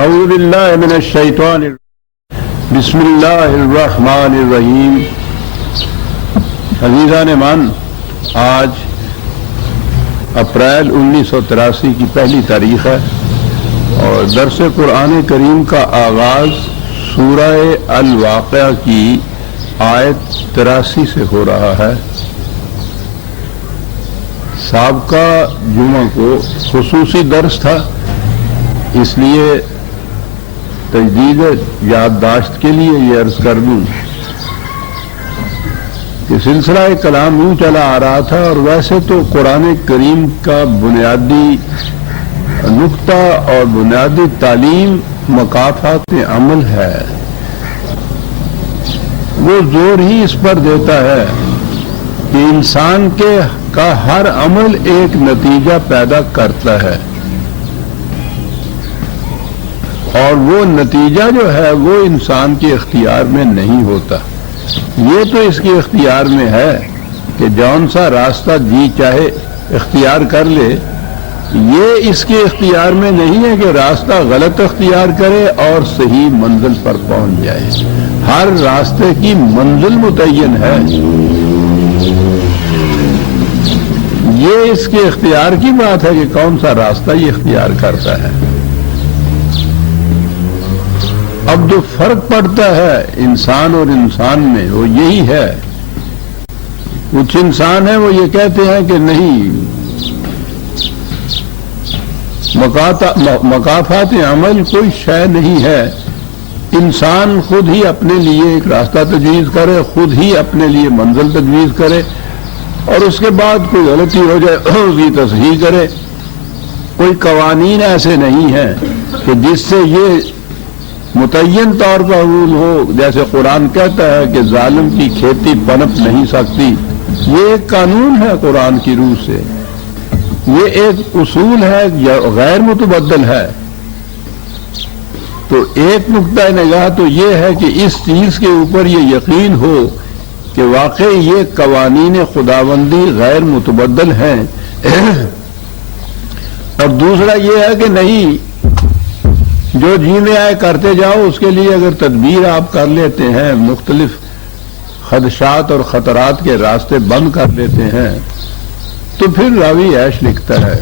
اعوذ باللہ من الشیطان الرجیم بسم اللہ الرحمن الرحیم۔ عزیزان مان، آج اپریل 1983 کی پہلی تاریخ ہے اور درس قرآن کریم کا آغاز سورہ الواقعہ کی آیت 83 سے ہو رہا ہے۔ سابقہ جمعہ کو خصوصی درس تھا، اس لیے تجدید یادداشت کے لیے یہ عرض کر دوں کہ سلسلہ کلام یوں چلا آ رہا تھا، اور ویسے تو قرآن کریم کا بنیادی نقطہ اور بنیادی تعلیم مکافات عمل ہے۔ وہ زور ہی اس پر دیتا ہے کہ انسان کا ہر عمل ایک نتیجہ پیدا کرتا ہے، اور وہ نتیجہ جو ہے وہ انسان کے اختیار میں نہیں ہوتا۔ یہ تو اس کے اختیار میں ہے کہ جون سا راستہ جی چاہے اختیار کر لے، یہ اس کے اختیار میں نہیں ہے کہ راستہ غلط اختیار کرے اور صحیح منزل پر پہنچ جائے۔ ہر راستے کی منزل متعین ہے، یہ اس کے اختیار کی بات ہے کہ کون سا راستہ یہ اختیار کرتا ہے۔ اب جو فرق پڑتا ہے انسان اور انسان میں وہ یہی ہے، کچھ انسان ہیں وہ یہ کہتے ہیں کہ نہیں، مکافات عمل کوئی شے نہیں ہے، انسان خود ہی اپنے لیے ایک راستہ تجویز کرے، خود ہی اپنے لیے منزل تجویز کرے، اور اس کے بعد کوئی غلطی ہو جائے اس کی تصحیح کرے۔ کوئی قوانین ایسے نہیں ہیں کہ جس سے یہ متعین طور پر حصول ہو، جیسے قرآن کہتا ہے کہ ظالم کی کھیتی پنپ نہیں سکتی۔ یہ ایک قانون ہے قرآن کی روح سے، یہ ایک اصول ہے، غیر متبدل ہے۔ تو ایک نقطہ نگاہ تو یہ ہے کہ اس چیز کے اوپر یہ یقین ہو کہ واقعی یہ قوانین خداوندی غیر متبدل ہیں، اور دوسرا یہ ہے کہ نہیں، جو جی میں آئے کرتے جاؤ، اس کے لیے اگر تدبیر آپ کر لیتے ہیں، مختلف خدشات اور خطرات کے راستے بند کر لیتے ہیں، تو پھر راوی عیش لکھتا ہے،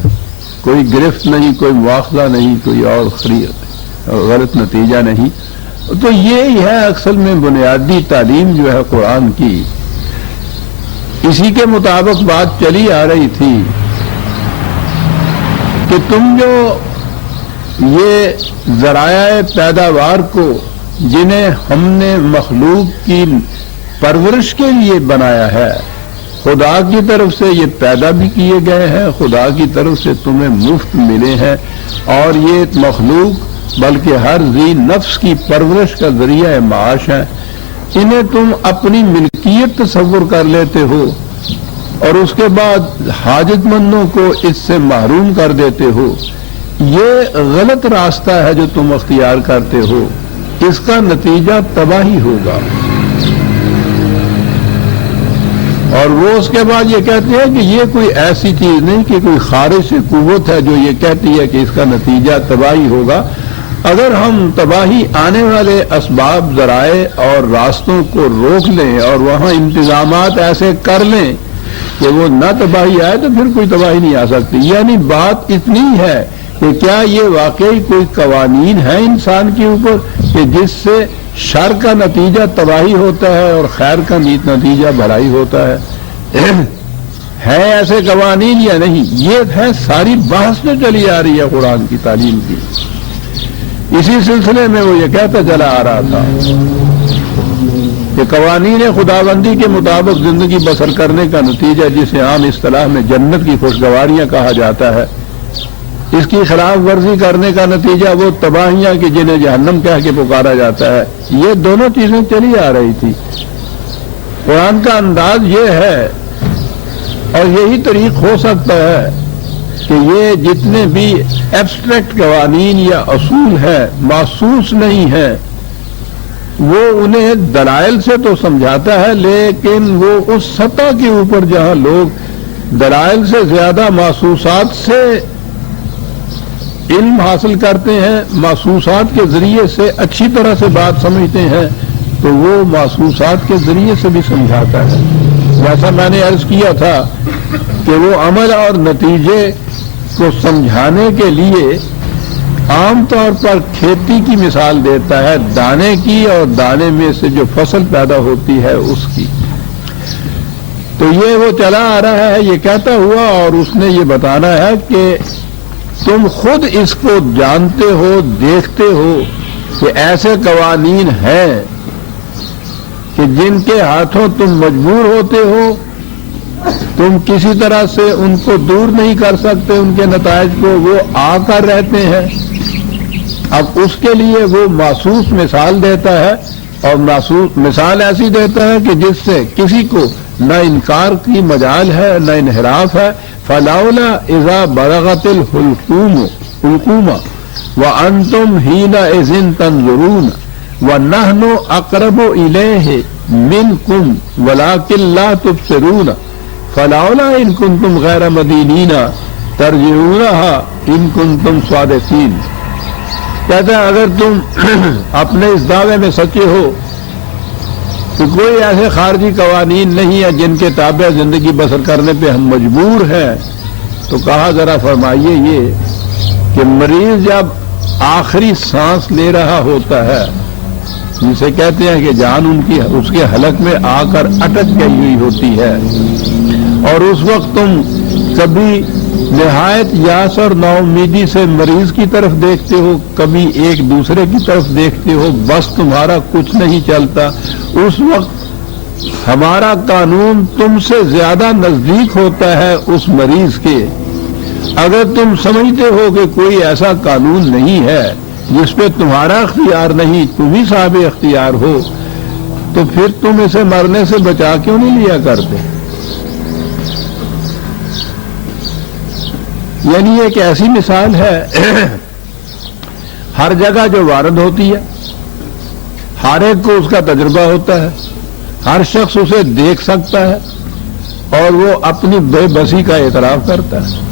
کوئی گرفت نہیں، کوئی مواخذہ نہیں، کوئی اور غلط نتیجہ نہیں۔ تو یہی ہے اصل میں بنیادی تعلیم جو ہے قرآن کی۔ اسی کے مطابق بات چلی آ رہی تھی کہ تم جو یہ ذرائع پیداوار کو جنہیں ہم نے مخلوق کی پرورش کے لیے بنایا ہے، خدا کی طرف سے یہ پیدا بھی کیے گئے ہیں، خدا کی طرف سے تمہیں مفت ملے ہیں، اور یہ مخلوق بلکہ ہر ذی نفس کی پرورش کا ذریعہ معاش ہے، انہیں تم اپنی ملکیت تصور کر لیتے ہو اور اس کے بعد حاجت مندوں کو اس سے محروم کر دیتے ہو۔ یہ غلط راستہ ہے جو تم اختیار کرتے ہو، اس کا نتیجہ تباہی ہوگا۔ اور وہ اس کے بعد یہ کہتے ہیں کہ یہ کوئی ایسی چیز نہیں کہ کوئی خارج سے قوت ہے جو یہ کہتی ہے کہ اس کا نتیجہ تباہی ہوگا۔ اگر ہم تباہی آنے والے اسباب، ذرائع اور راستوں کو روک لیں اور وہاں انتظامات ایسے کر لیں کہ وہ نہ تباہی آئے، تو پھر کوئی تباہی نہیں آ سکتی۔ یعنی بات اتنی ہے کہ کیا یہ واقعی کوئی قوانین ہے انسان کے اوپر کہ جس سے شر کا نتیجہ تباہی ہوتا ہے اور خیر کا نتیجہ بھلائی ہوتا ہے؟ ہے ایسے قوانین یا نہیں؟ یہ ہے ساری بحث جو چلی آ رہی ہے قرآن کی تعلیم کی۔ اسی سلسلے میں وہ یہ کہتا چلا آ رہا تھا کہ قوانین خداوندی کے مطابق زندگی بسر کرنے کا نتیجہ، جسے عام اصطلاح میں جنت کی خوشگواریاں کہا جاتا ہے، اس کی خلاف ورزی کرنے کا نتیجہ وہ تباہیاں کہ جنہیں جہنم کہہ کے پکارا جاتا ہے۔ یہ دونوں چیزیں چلی آ رہی تھی۔ قرآن کا انداز یہ ہے، اور یہی طریق ہو سکتا ہے کہ یہ جتنے بھی ایبسٹریکٹ قوانین یا اصول ہیں، محسوس نہیں ہیں، وہ انہیں دلائل سے تو سمجھاتا ہے، لیکن وہ اس سطح کے اوپر جہاں لوگ دلائل سے زیادہ محسوسات سے علم حاصل کرتے ہیں، محسوسات کے ذریعے سے اچھی طرح سے بات سمجھتے ہیں، تو وہ محسوسات کے ذریعے سے بھی سمجھاتا ہے۔ جیسا میں نے عرض کیا تھا کہ وہ عمل اور نتیجے کو سمجھانے کے لیے عام طور پر کھیتی کی مثال دیتا ہے، دانے کی، اور دانے میں سے جو فصل پیدا ہوتی ہے اس کی۔ تو یہ وہ چلا آ رہا ہے یہ کہتا ہوا، اور اس نے یہ بتانا ہے کہ تم خود اس کو جانتے ہو، دیکھتے ہو کہ ایسے قوانین ہیں کہ جن کے ہاتھوں تم مجبور ہوتے ہو، تم کسی طرح سے ان کو دور نہیں کر سکتے، ان کے نتائج کو، وہ آ کر رہتے ہیں۔ اب اس کے لیے وہ محسوس مثال دیتا ہے، اور محسوس مثال ایسی دیتا ہے کہ جس سے کسی کو نہ انکار کی مجال ہے نہ انحراف ہے۔ فلولا اذا بلغت الحلقوم وانتم حينئذ تنظرون ونحن اقرب الیہ منکم ولکن لا تبصرون فلولا ان کنتم غیر مدینین ترجعونها ان کنتم صادقین۔ کہتا ہے اگر تم اپنے اس دعوے میں سچے ہو کہ کوئی ایسے خارجی قوانین نہیں ہیں جن کے تابع زندگی بسر کرنے پہ ہم مجبور ہیں، تو کہا ذرا فرمائیے یہ کہ مریض جب آخری سانس لے رہا ہوتا ہے، جسے کہتے ہیں کہ جان اس کے حلق میں آ کر اٹک گئی ہوئی ہوتی ہے، اور اس وقت تم کبھی نہایت یاس اور نا امیدی سے مریض کی طرف دیکھتے ہو، کبھی ایک دوسرے کی طرف دیکھتے ہو، بس تمہارا کچھ نہیں چلتا، اس وقت ہمارا قانون تم سے زیادہ نزدیک ہوتا ہے اس مریض کے۔ اگر تم سمجھتے ہو کہ کوئی ایسا قانون نہیں ہے جس پہ تمہارا اختیار نہیں، تم ہی صاحب اختیار ہو، تو پھر تم اسے مرنے سے بچا کیوں نہیں لیا کرتے؟ یعنی ایک ایسی مثال ہے ہر جگہ جو وارد ہوتی ہے، ہر ایک کو اس کا تجربہ ہوتا ہے، ہر شخص اسے دیکھ سکتا ہے، اور وہ اپنی بے بسی کا اعتراف کرتا ہے۔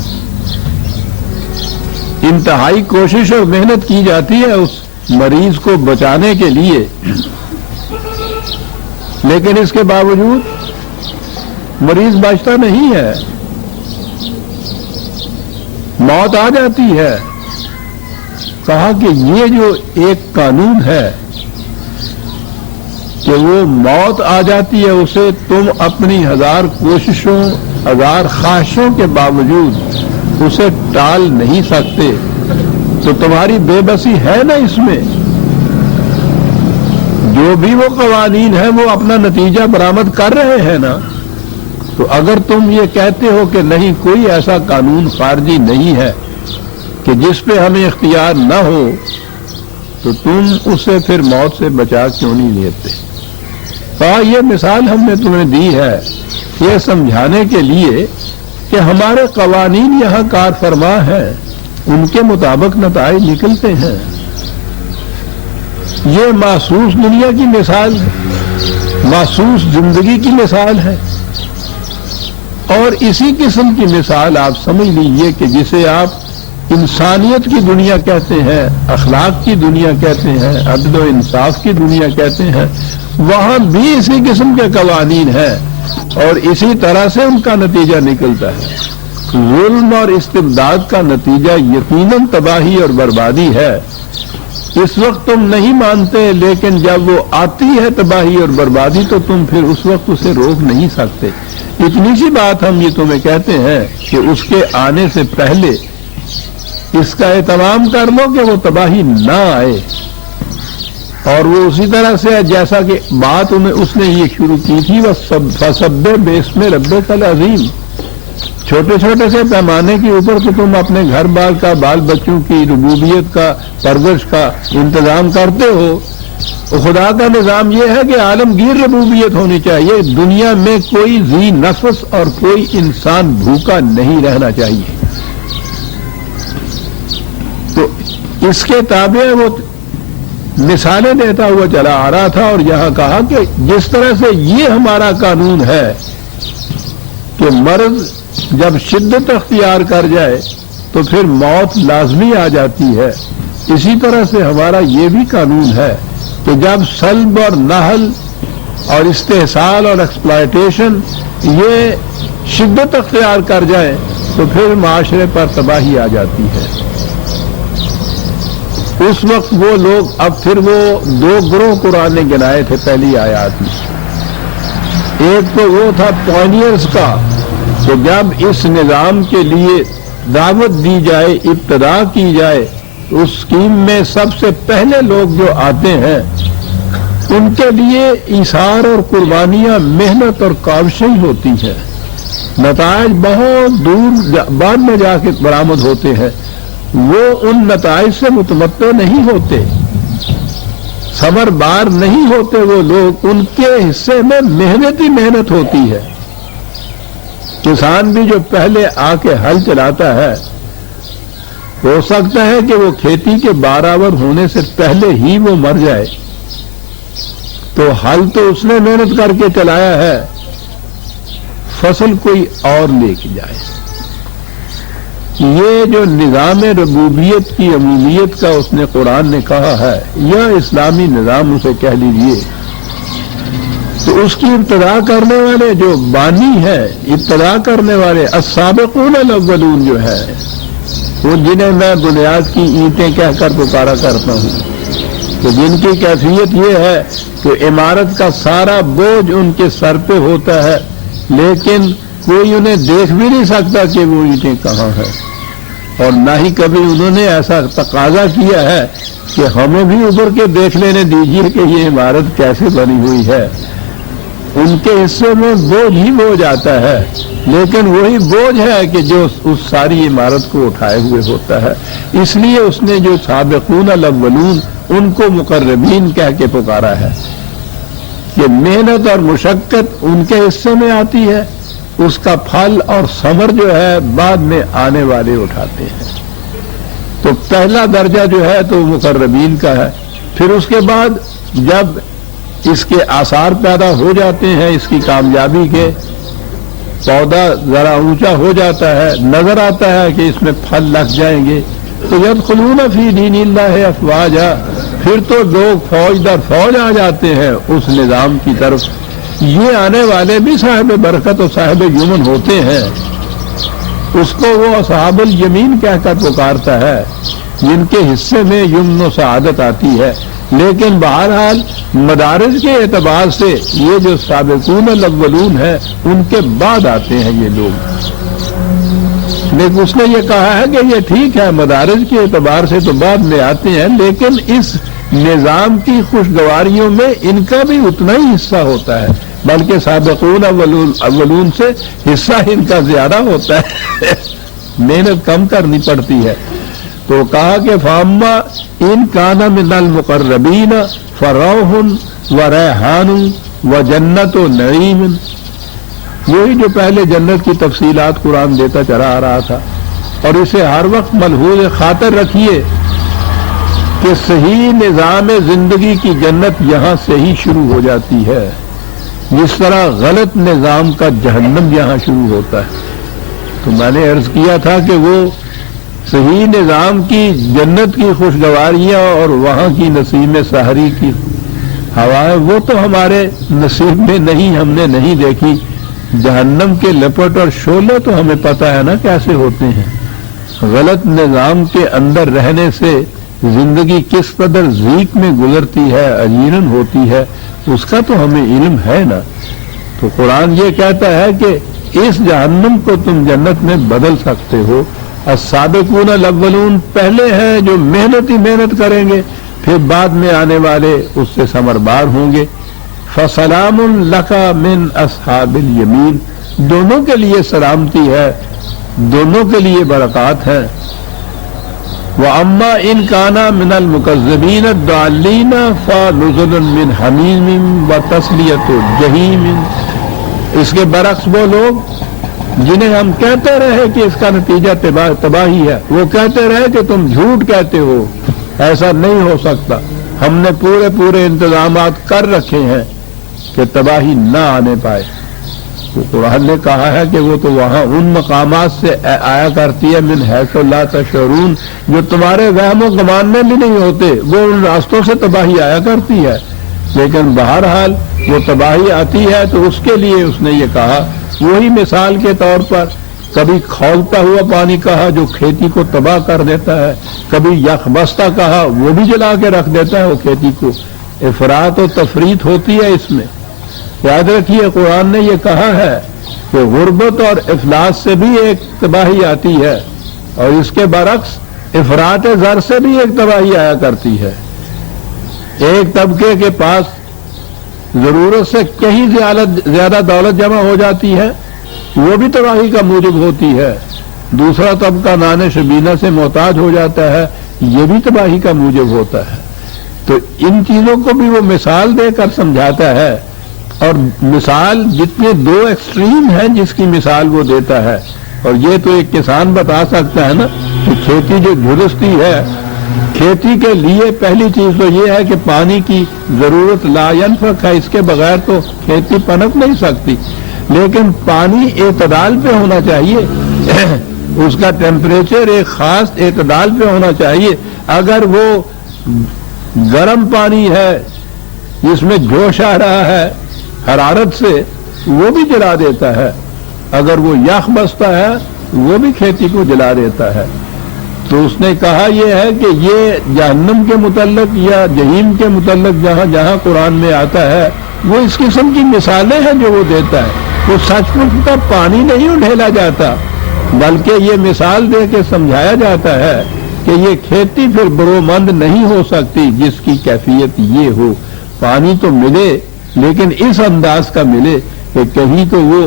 انتہائی کوشش اور محنت کی جاتی ہے اس مریض کو بچانے کے لیے، لیکن اس کے باوجود مریض بچتا نہیں ہے، موت آ جاتی ہے۔ کہا کہ یہ جو ایک قانون ہے کہ وہ موت آ جاتی ہے، اسے تم اپنی ہزار کوششوں، ہزار خواہشوں کے باوجود اسے ٹال نہیں سکتے، تو تمہاری بے بسی ہے نا اس میں؟ جو بھی وہ قوانین ہیں وہ اپنا نتیجہ برآمد کر رہے ہیں نا۔ تو اگر تم یہ کہتے ہو کہ نہیں، کوئی ایسا قانون خارجی نہیں ہے کہ جس پہ ہمیں اختیار نہ ہو، تو تم اسے پھر موت سے بچا کیوں نہیں لیتے؟ کہا یہ مثال ہم نے تمہیں دی ہے یہ سمجھانے کے لیے کہ ہمارے قوانین یہاں کار فرما ہیں، ان کے مطابق نتائج نکلتے ہیں۔ یہ محسوس دنیا کی مثال ہے، محسوس زندگی کی مثال ہے، اور اسی قسم کی مثال آپ سمجھ لیجئے کہ جسے آپ انسانیت کی دنیا کہتے ہیں، اخلاق کی دنیا کہتے ہیں، عدل و انصاف کی دنیا کہتے ہیں، وہاں بھی اسی قسم کے قوانین ہیں، اور اسی طرح سے ان کا نتیجہ نکلتا ہے۔ ظلم اور استبداد کا نتیجہ یقیناً تباہی اور بربادی ہے۔ اس وقت تم نہیں مانتے، لیکن جب وہ آتی ہے تباہی اور بربادی تو تم پھر اس وقت اسے روک نہیں سکتے۔ اتنی سی بات ہم یہ تمہیں کہتے ہیں کہ اس کے آنے سے پہلے اس کا اہتمام کر لو کہ وہ تباہی نہ آئے، اور وہ اسی طرح سے ہے جیسا کہ بات اس نے یہ شروع کی تھی، فَسَبِّحْ بِاسْمِ رَبِّكَ الْعَظِيمِ۔ چھوٹے چھوٹے سے پیمانے کے اوپر تو تم اپنے گھر بار کا، بال بچوں کی ربوبیت کا، پرورش کا انتظام کرتے ہو۔ خدا کا نظام یہ ہے کہ عالمگیر ربوبیت ہونی چاہیے، دنیا میں کوئی ذی نفس اور کوئی انسان بھوکا نہیں رہنا چاہیے۔ تو اس کے تابع وہ مثالیں دیتا ہوا چلا آ رہا تھا، اور یہاں کہا کہ جس طرح سے یہ ہمارا قانون ہے کہ مرض جب شدت اختیار کر جائے تو پھر موت لازمی آ جاتی ہے۔ اسی طرح سے ہمارا یہ بھی قانون ہے کہ جب سلب اور نہل اور استحصال اور ایکسپلائٹیشن یہ شدت اختیار کر جائے تو پھر معاشرے پر تباہی آ جاتی ہے۔ اس وقت وہ لوگ، اب پھر وہ دو گروہ قرآن نے گنائے تھے پہلی آیات میں۔ ایک تو وہ تھا پائنیئرز کا، کہ جب اس نظام کے لیے دعوت دی جائے، ابتدا کی جائے، تو اس اسکیم میں سب سے پہلے لوگ جو آتے ہیں ان کے لیے ایثار اور قربانیاں، محنت اور کاوشیں ہوتی ہیں، نتائج بہت دور بعد میں جا کے برآمد ہوتے ہیں۔ وہ ان نتائج سے متمتع نہیں ہوتے، صبر بار نہیں ہوتے وہ لوگ، ان کے حصے میں محنت ہی محنت ہوتی ہے۔ کسان بھی جو پہلے آ کے ہل چلاتا ہے، ہو سکتا ہے کہ وہ کھیتی کے برابر ہونے سے پہلے ہی وہ مر جائے، تو ہل تو اس نے محنت کر کے چلایا ہے، فصل کوئی اور لے کے جائے۔ یہ جو نظام ربوبیت کی عمومیت کا اس نے قرآن نے کہا ہے، یہ اسلامی نظام اسے کہہ لیجیے، تو اس کی ابتدا کرنے والے جو بانی ہے، ابتدا کرنے والے السابقون الاولون جو ہے، وہ جنہیں میں بنیاد کی اینٹیں کہہ کر پکارا کرتا ہوں، تو جن کی کیفیت یہ ہے کہ عمارت کا سارا بوجھ ان کے سر پہ ہوتا ہے، لیکن کوئی انہیں دیکھ بھی نہیں سکتا کہ وہ اینٹیں کہاں ہیں، اور نہ ہی کبھی انہوں نے ایسا تقاضا کیا ہے کہ ہمیں بھی اوپر کے دیکھ لینے دیجیے کہ یہ عمارت کیسے بنی ہوئی ہے۔ ان کے حصے میں بوجھ ہی بوجھ آتا ہے، لیکن وہی بوجھ ہے کہ جو اس ساری عمارت کو اٹھائے ہوئے ہوتا ہے۔ اس لیے اس نے جو سابقون الاولون ان کو مقربین کہہ کے پکارا ہے کہ محنت اور مشقت ان کے حصے میں آتی ہے، اس کا پھل اور ثمر جو ہے بعد میں آنے والے اٹھاتے ہیں۔ تو پہلا درجہ جو ہے تو مقربین کا ہے۔ پھر اس کے بعد جب اس کے آثار پیدا ہو جاتے ہیں، اس کی کامیابی کے، پودا ذرا اونچا ہو جاتا ہے، نظر آتا ہے کہ اس میں پھل لگ جائیں گے، تو یدخلون فی دین اللہ افواجا، پھر تو لوگ فوج در فوج آ جاتے ہیں اس نظام کی طرف۔ یہ آنے والے بھی صاحب برکت اور صاحب یمن ہوتے ہیں، اس کو وہ اصحاب الیمین کہہ کر پکارتا ہے، جن کے حصے میں یمن و سعادت آتی ہے۔ لیکن بہرحال مدارج کے اعتبار سے یہ جو سابقون الاولون ہیں ان کے بعد آتے ہیں یہ لوگ۔ لیکن اس نے یہ کہا ہے کہ یہ ٹھیک ہے، مدارج کے اعتبار سے تو بعد میں آتے ہیں، لیکن اس نظام کی خوشگواریوں میں ان کا بھی اتنا ہی حصہ ہوتا ہے، بلکہ سابقون اولون سے حصہ ان کا زیادہ ہوتا ہے، محنت کم کرنی پڑتی ہے۔ تو کہا کہ فاما ان کان من المقربین فروح و ریحان و جنت و نعیم، یہی جو پہلے جنت کی تفصیلات قرآن دیتا چلا آ رہا تھا، اور اسے ہر وقت ملحوظ خاطر رکھیے کہ صحیح نظام زندگی کی جنت یہاں سے ہی شروع ہو جاتی ہے، جس طرح غلط نظام کا جہنم یہاں شروع ہوتا ہے۔ تو میں نے عرض کیا تھا کہ وہ صحیح نظام کی جنت کی خوشگواریاں اور وہاں کی نسیم سحری کی ہوائیں وہ تو ہمارے نصیب میں نہیں، ہم نے نہیں دیکھی۔ جہنم کے لپٹ اور شعلے تو ہمیں پتہ ہے نا کیسے ہوتے ہیں۔ غلط نظام کے اندر رہنے سے زندگی کس قدر ضیق میں گزرتی ہے، اجیرن ہوتی ہے، اس کا تو ہمیں علم ہے نا۔ تو قرآن یہ کہتا ہے کہ اس جہنم کو تم جنت میں بدل سکتے ہو۔ السابقون الاولون پہلے ہیں جو محنت ہی محنت کریں گے، پھر بعد میں آنے والے اس سے ثمربار ہوں گے۔ فسلام لک من اصحاب الیمین، دونوں کے لیے سلامتی ہے، دونوں کے لیے برکات ہے۔ وَأَمَّا إِنْ كَانَ مِنَ الْمُكَذِّبِينَ الضَّالِّينَ فَنُزُلٌ مِّنْ حَمِيمٍ وَتَصْلِيَةُ الْجَحِيمِ، اس کے برعکس وہ لوگ جنہیں ہم کہتے رہے کہ اس کا نتیجہ تباہی ہے، وہ کہتے رہے کہ تم جھوٹ کہتے ہو، ایسا نہیں ہو سکتا، ہم نے پورے انتظامات کر رکھے ہیں کہ تباہی نہ آنے پائے۔ قرآن نے کہا ہے کہ وہ تو وہاں ان مقامات سے آیا کرتی ہے من حیث لا تشعرون، جو تمہارے وہم و گمان میں بھی نہیں ہوتے، وہ ان راستوں سے تباہی آیا کرتی ہے۔ لیکن بہرحال وہ تباہی آتی ہے تو اس کے لیے اس نے یہ کہا، وہی مثال کے طور پر کبھی کھولتا ہوا پانی کہا جو کھیتی کو تباہ کر دیتا ہے، کبھی یخبستہ کہا وہ بھی جلا کے رکھ دیتا ہے وہ کھیتی کو۔ افراط و تفریط ہوتی ہے اس میں۔ یاد رکھیے قرآن نے یہ کہا ہے کہ غربت اور افلاس سے بھی ایک تباہی آتی ہے، اور اس کے برعکس افراط زر سے بھی ایک تباہی آیا کرتی ہے۔ ایک طبقے کے پاس ضرورت سے کہیں زیادہ دولت جمع ہو جاتی ہے، وہ بھی تباہی کا موجب ہوتی ہے۔ دوسرا طبقہ نان شبینہ سے محتاج ہو جاتا ہے، یہ بھی تباہی کا موجب ہوتا ہے۔ تو ان چیزوں کو بھی وہ مثال دے کر سمجھاتا ہے، اور مثال جتنے دو ایکسٹریم ہیں جس کی مثال وہ دیتا ہے، اور یہ تو ایک کسان بتا سکتا ہے نا کہ کھیتی جو جھلستی ہے، کھیتی کے لیے پہلی چیز تو یہ ہے کہ پانی کی ضرورت لا ينفق ہے، اس کے بغیر تو کھیتی پنپ نہیں سکتی۔ لیکن پانی اعتدال پہ ہونا چاہیے، اس کا ٹیمپریچر ایک خاص اعتدال پہ ہونا چاہیے۔ اگر وہ گرم پانی ہے جس میں جوش آ رہا ہے حرارت سے، وہ بھی جلا دیتا ہے۔ اگر وہ یخ بستا ہے وہ بھی کھیتی کو جلا دیتا ہے۔ تو اس نے کہا یہ ہے کہ یہ جہنم کے متعلق یا جہنم کے متعلق جہاں جہاں قرآن میں آتا ہے وہ اس قسم کی مثالیں ہیں جو وہ دیتا ہے۔ وہ سچ مچ کا پانی نہیں ڈھیلا جاتا، بلکہ یہ مثال دے کے سمجھایا جاتا ہے کہ یہ کھیتی پھر برومند نہیں ہو سکتی جس کی کیفیت یہ ہو۔ پانی تو ملے لیکن اس انداز کا ملے کہ کہیں تو وہ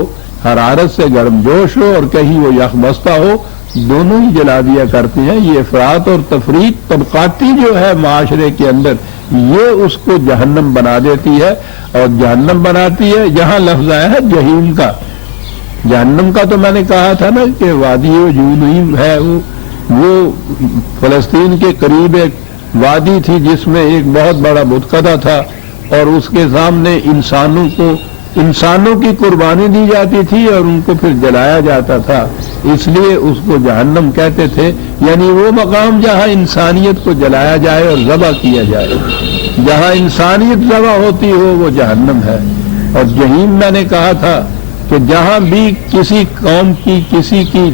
حرارت سے گرم جوش ہو اور کہیں وہ یخ بستہ ہو، دونوں ہی جلا دیا کرتے ہیں۔ یہ افراط اور تفریط طبقاتی جو ہے معاشرے کے اندر، یہ اس کو جہنم بنا دیتی ہے، اور جہنم بناتی ہے۔ یہاں لفظ آیا ہے جہنم کا۔ جہنم کا تو میں نے کہا تھا نا کہ وادی جہنم ہے، وہ فلسطین کے قریب ایک وادی تھی جس میں ایک بہت بڑا بتکدہ تھا، اور اس کے سامنے انسانوں کی قربانی دی جاتی تھی اور ان کو پھر جلایا جاتا تھا، اس لیے اس کو جہنم کہتے تھے۔ یعنی وہ مقام جہاں انسانیت کو جلایا جائے اور ذبح کیا جائے، جہاں انسانیت ذبح ہوتی ہو وہ جہنم ہے۔ اور جہنم میں نے کہا تھا کہ جہاں بھی کسی قوم کی کسی کی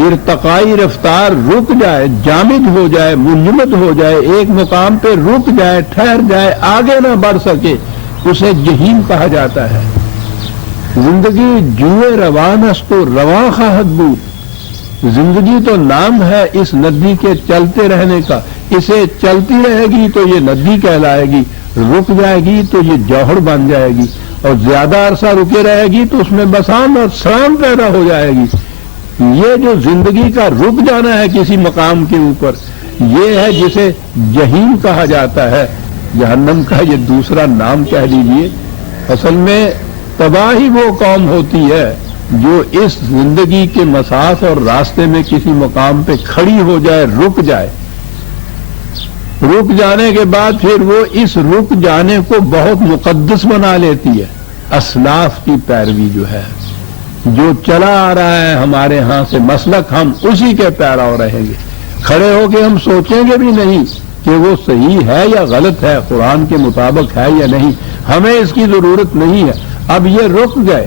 ارتقائی رفتار رک جائے، جامد ہو جائے، منجمد ہو جائے، ایک مقام پہ رک جائے، ٹھہر جائے، آگے نہ بڑھ سکے، اسے جہنم کہا جاتا ہے۔ زندگی جوئے روان است و رواں خواہد بود، زندگی تو نام ہے اس ندی کے چلتے رہنے کا، اسے چلتی رہے گی تو یہ ندی کہلائے گی، رک جائے گی تو یہ جوہر بن جائے گی، اور زیادہ عرصہ رکے رہے گی تو اس میں بسام اور سرام پیدا ہو جائے گی۔ یہ جو زندگی کا رک جانا ہے کسی مقام کے اوپر، یہ ہے جسے جہنم کہا جاتا ہے۔ جہنم کا یہ دوسرا نام کہہ لیجیے۔ اصل میں تباہی وہ قوم ہوتی ہے جو اس زندگی کے مساف اور راستے میں کسی مقام پہ کھڑی ہو جائے، رک جائے۔ رک جانے کے بعد پھر وہ اس رک جانے کو بہت مقدس بنا لیتی ہے۔ اسلاف کی پیروی جو ہے، جو چلا آ رہا ہے ہمارے ہاں سے مسلک، ہم اسی کے پیرو رہیں گے۔ کھڑے ہو کے ہم سوچیں گے بھی نہیں کہ وہ صحیح ہے یا غلط ہے، قرآن کے مطابق ہے یا نہیں، ہمیں اس کی ضرورت نہیں ہے۔ اب یہ رک گئے،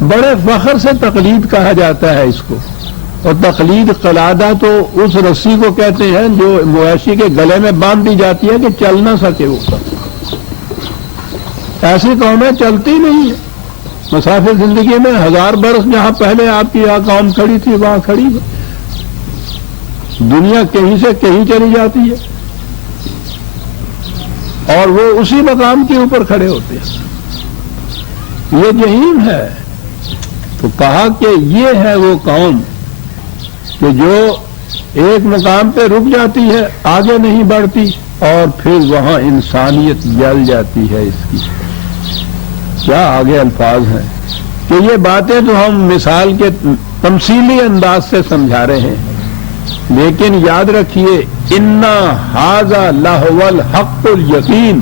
بڑے فخر سے تقلید کہا جاتا ہے اس کو، اور تقلید قلادہ تو اس رسی کو کہتے ہیں جو مویشی کے گلے میں باندھ دی جاتی ہے کہ چل نہ سکے وہ۔ ایسی قومیں چلتی نہیں ہیں۔ مسافر زندگی میں 1000 برس جہاں پہلے آپ کی یہاں قوم کھڑی تھی وہاں کھڑی ہے، دنیا کہیں سے کہیں چلی جاتی ہے اور وہ اسی مقام کے اوپر کھڑے ہوتے ہیں۔ یہ جہنم ہے۔ تو کہا کہ یہ ہے وہ قوم کہ جو ایک مقام پہ رک جاتی ہے، آگے نہیں بڑھتی، اور پھر وہاں انسانیت جل جاتی ہے اس کی۔ کیا آگے الفاظ ہیں کہ یہ باتیں تو ہم مثال کے تمثیلی انداز سے سمجھا رہے ہیں، لیکن یاد رکھیے انا ھذا لہو الحق الیقین،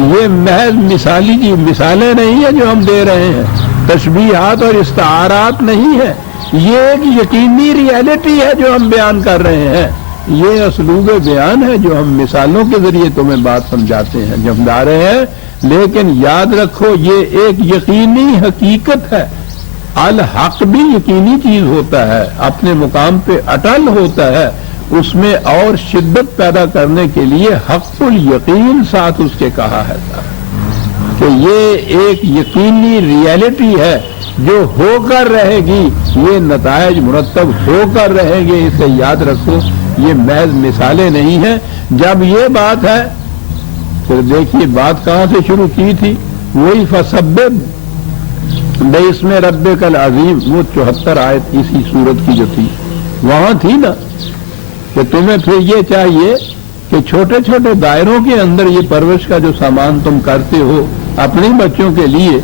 یہ محض مثالی کی مثالیں نہیں ہیں جو ہم دے رہے ہیں، تشبیہات اور استعارات نہیں ہیں، یہ ایک یقینی ریالٹی ہے جو ہم بیان کر رہے ہیں، یہ اسلوب بیان ہے جو ہم مثالوں کے ذریعے تمہیں بات سمجھاتے ہیں، سمجھا رہے ہیں۔ لیکن یاد رکھو یہ ایک یقینی حقیقت ہے، الحق بھی یقینی چیز ہوتا ہے، اپنے مقام پہ اٹل ہوتا ہے، اس میں اور شدت پیدا کرنے کے لیے حق الیقین ساتھ اس کے کہا ہے کہ یہ ایک یقینی ریالٹی ہے جو ہو کر رہے گی، یہ نتائج مرتب ہو کر رہیں گے، اسے یاد رکھو، یہ محض مثالیں نہیں ہیں۔ جب یہ بات ہے پھر دیکھیے بات کہاں سے شروع کی تھی، وہی فسبح باسم ربک العظیم، وہ 74 آیت اسی سورت کی جو تھی وہاں تھی نا، کہ تمہیں پھر یہ چاہیے کہ چھوٹے چھوٹے دائروں کے اندر یہ پرورش کا جو سامان تم کرتے ہو اپنے بچوں کے لیے،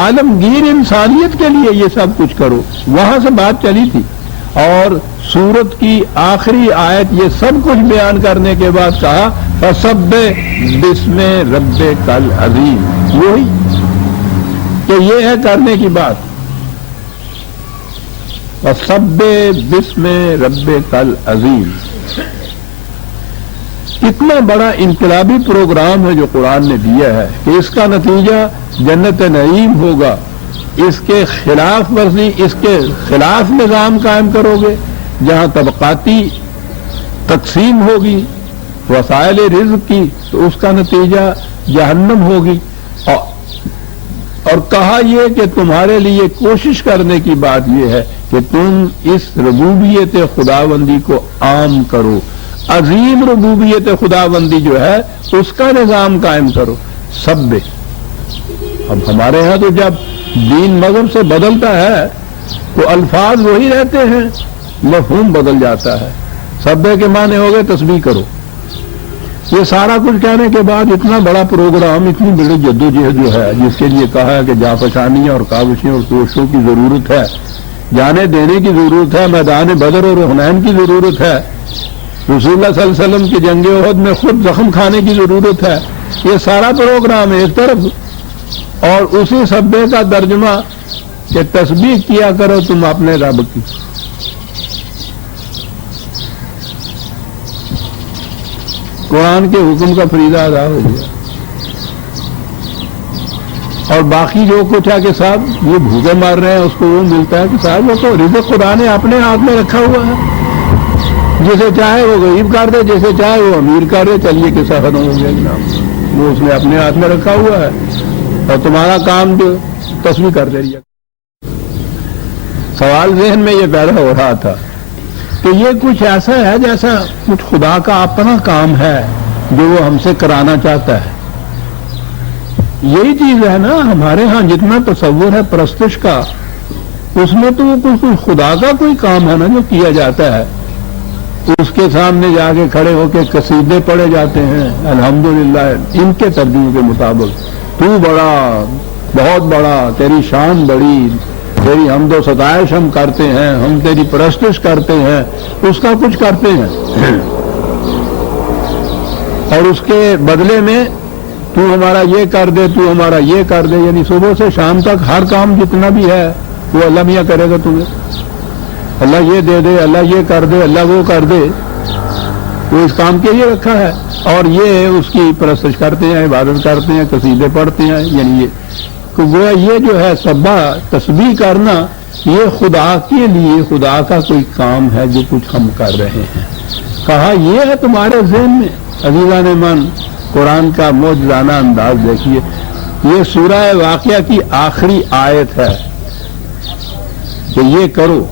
عالمگیر انسانیت کے لیے یہ سب کچھ کرو، وہاں سے بات چلی تھی۔ اور سورت کی آخری آیت یہ سب کچھ بیان کرنے کے بعد کہا فسبح باسم ربک العظیم، وہی کہ یہ ہے کرنے کی بات، فسبح باسم ربک العظیم۔ اتنا بڑا انقلابی پروگرام ہے جو قرآن نے دیا ہے کہ اس کا نتیجہ جنت نعیم ہوگا، اس کے خلاف ورزی، اس کے خلاف نظام قائم کرو گے جہاں طبقاتی تقسیم ہوگی وسائل رزق کی، تو اس کا نتیجہ جہنم ہوگی۔ اور کہا یہ کہ تمہارے لیے کوشش کرنے کی بات یہ ہے کہ تم اس ربوبیت خداوندی کو عام کرو، عظیم ربوبیت خداوندی جو ہے اس کا نظام قائم کرو۔ سب اب ہمارے ہاں تو جب دین مذہب سے بدلتا ہے تو الفاظ وہی رہتے ہیں، مفہوم بدل جاتا ہے۔ سبے کے معنی ہو گئے تسبیح کرو، یہ سارا کچھ کہنے کے بعد اتنا بڑا پروگرام، اتنی بڑی جدوجہد جو ہے جس کے لیے کہا ہے کہ جانفشانیاں اور کاوشیں اور کوششوں کی ضرورت ہے، جانے دینے کی ضرورت ہے، میدان بدر اور حنین کی ضرورت ہے، رسول اللہ صلی اللہ علیہ وسلم کی جنگ احد میں خود زخم کھانے کی ضرورت ہے، یہ سارا پروگرام ایک طرف، اور اسی سبے کا ترجمہ کہ تسبیح کیا کرو تم اپنے رب کی۔ قرآن کے حکم کا فریضہ ادا ہو گیا، اور باقی جو کچھ ہے کہ صاحب یہ بھوکے مار رہے ہیں اس کو وہ ملتا ہے کہ صاحب وہ تو رزق خدا نے اپنے ہاتھ میں رکھا ہوا ہے، جسے چاہے وہ غریب کر دے، جسے چاہے وہ امیر کر دے، چلیے کسا ختم ہو گیا جناب، وہ اس نے اپنے ہاتھ میں رکھا ہوا ہے، اور تمہارا کام جو تسبیح کر دے رہی ہے۔ سوال ذہن میں یہ پیدا ہو رہا تھا کہ یہ کچھ ایسا ہے جیسا کچھ خدا کا اپنا کام ہے جو وہ ہم سے کرانا چاہتا ہے۔ یہی چیز ہے نا ہمارے ہاں جتنا تصور ہے پرستش کا، اس میں تو وہ کوئی خدا کا کوئی کام ہے نا جو کیا جاتا ہے، اس کے سامنے جا کے کھڑے ہو کے قصیدے پڑھے جاتے ہیں الحمدللہ ان کے ترجمے کے مطابق، تو بڑا، بہت بڑا، تیری شان بڑی، تیری حمد و ستائش ہم کرتے ہیں، ہم تیری پرستش کرتے ہیں، اس کا کچھ کرتے ہیں، اور اس کے بدلے میں تو ہمارا یہ کر دے، تو ہمارا یہ کر دے، یعنی صبح سے شام تک ہر کام جتنا بھی ہے وہ اللہ میاں کرے گا تمہیں، اللہ یہ دے دے، اللہ یہ کر دے، اللہ وہ کر دے، وہ اس کام کے لیے رکھا ہے، اور یہ اس کی پرستش کرتے ہیں، عبادت کرتے ہیں، قصیدے پڑھتے ہیں، یعنی گویا یہ جو ہے سبا تسبیح کرنا یہ خدا کے لیے خدا کا کوئی کام ہے جو کچھ ہم کر رہے ہیں۔ کہا یہ ہے تمہارے ذہن میں، عزیزان من قرآن کا معجزانہ انداز دیکھیے، یہ سورہ واقعہ کی آخری آیت ہے کہ یہ کرو،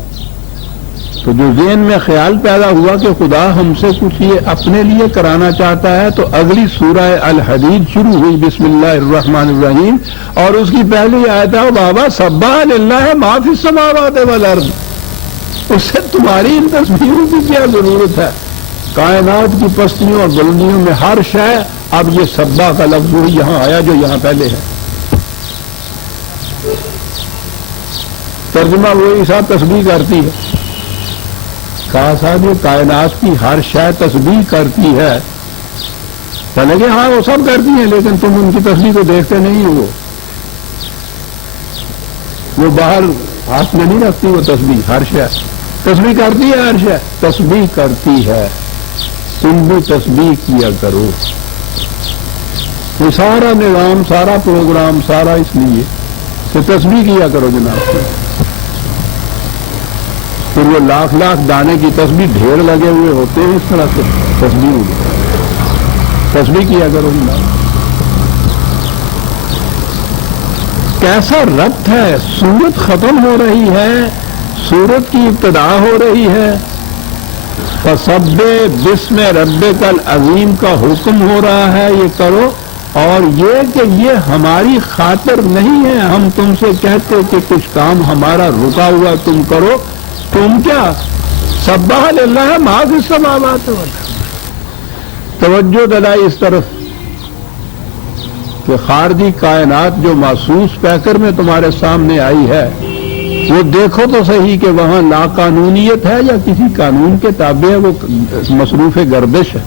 تو جو ذہن میں خیال پیدا ہوا کہ خدا ہم سے کچھ یہ اپنے لیے کرانا چاہتا ہے، تو اگلی سورہ الحدید شروع ہوئی بسم اللہ الرحمن الرحیم، اور اس کی پہلی آیت ہے بابا سبح للہ ما فی السماوات والارض، اس سے تمہاری ان تصویروں کی کیا ضرورت ہے، کائنات کی پستیوں اور بلندیوں میں ہر شے، اب یہ سبح کا لفظ وہی یہاں آیا جو یہاں پہلے ہے، ترجمہ وہی صاحب تسبیح کرتی ہے، کہا صاحب یہ کائنات کی ہر شے تسبیح کرتی ہے، کہنے لگے ہاں وہ سب کرتی ہیں لیکن تم ان کی تسبیح کو دیکھتے نہیں ہو. وہ باہر ہاتھ میں نہیں رکھتی وہ تسبیح، ہر شے تسبیح کرتی ہے، ہر شے تسبیح کرتی ہے. تم بھی تسبیح کیا کرو. یہ سارا نظام، سارا پروگرام، سارا اس لیے کہ تسبیح کیا کرو جناب. پھر وہ لاکھ لاکھ دانے کی تسبیح ڈھیر لگے ہوئے ہوتے ہیں، اس طرح سے تسبیح کیا کرو جناب. کیسا ربط ہے. سورت ختم ہو رہی ہے، سورت کی ابتدا ہو رہی ہے، فسبح بسم ربک العظیم کا حکم ہو رہا ہے یہ کرو. اور یہ کہ یہ ہماری خاطر نہیں ہے، ہم تم سے کہتے کہ کچھ کام ہمارا رکا ہوا تم کرو. تم کیا سبح للہ ما فی السماوات والارض. توجہ دلائی اس طرف کہ خارجی کائنات جو محسوس پیکر میں تمہارے سامنے آئی ہے وہ دیکھو تو صحیح کہ وہاں لا قانونیت ہے یا کسی قانون کے تابع ہے، وہ مصروف گردش ہے.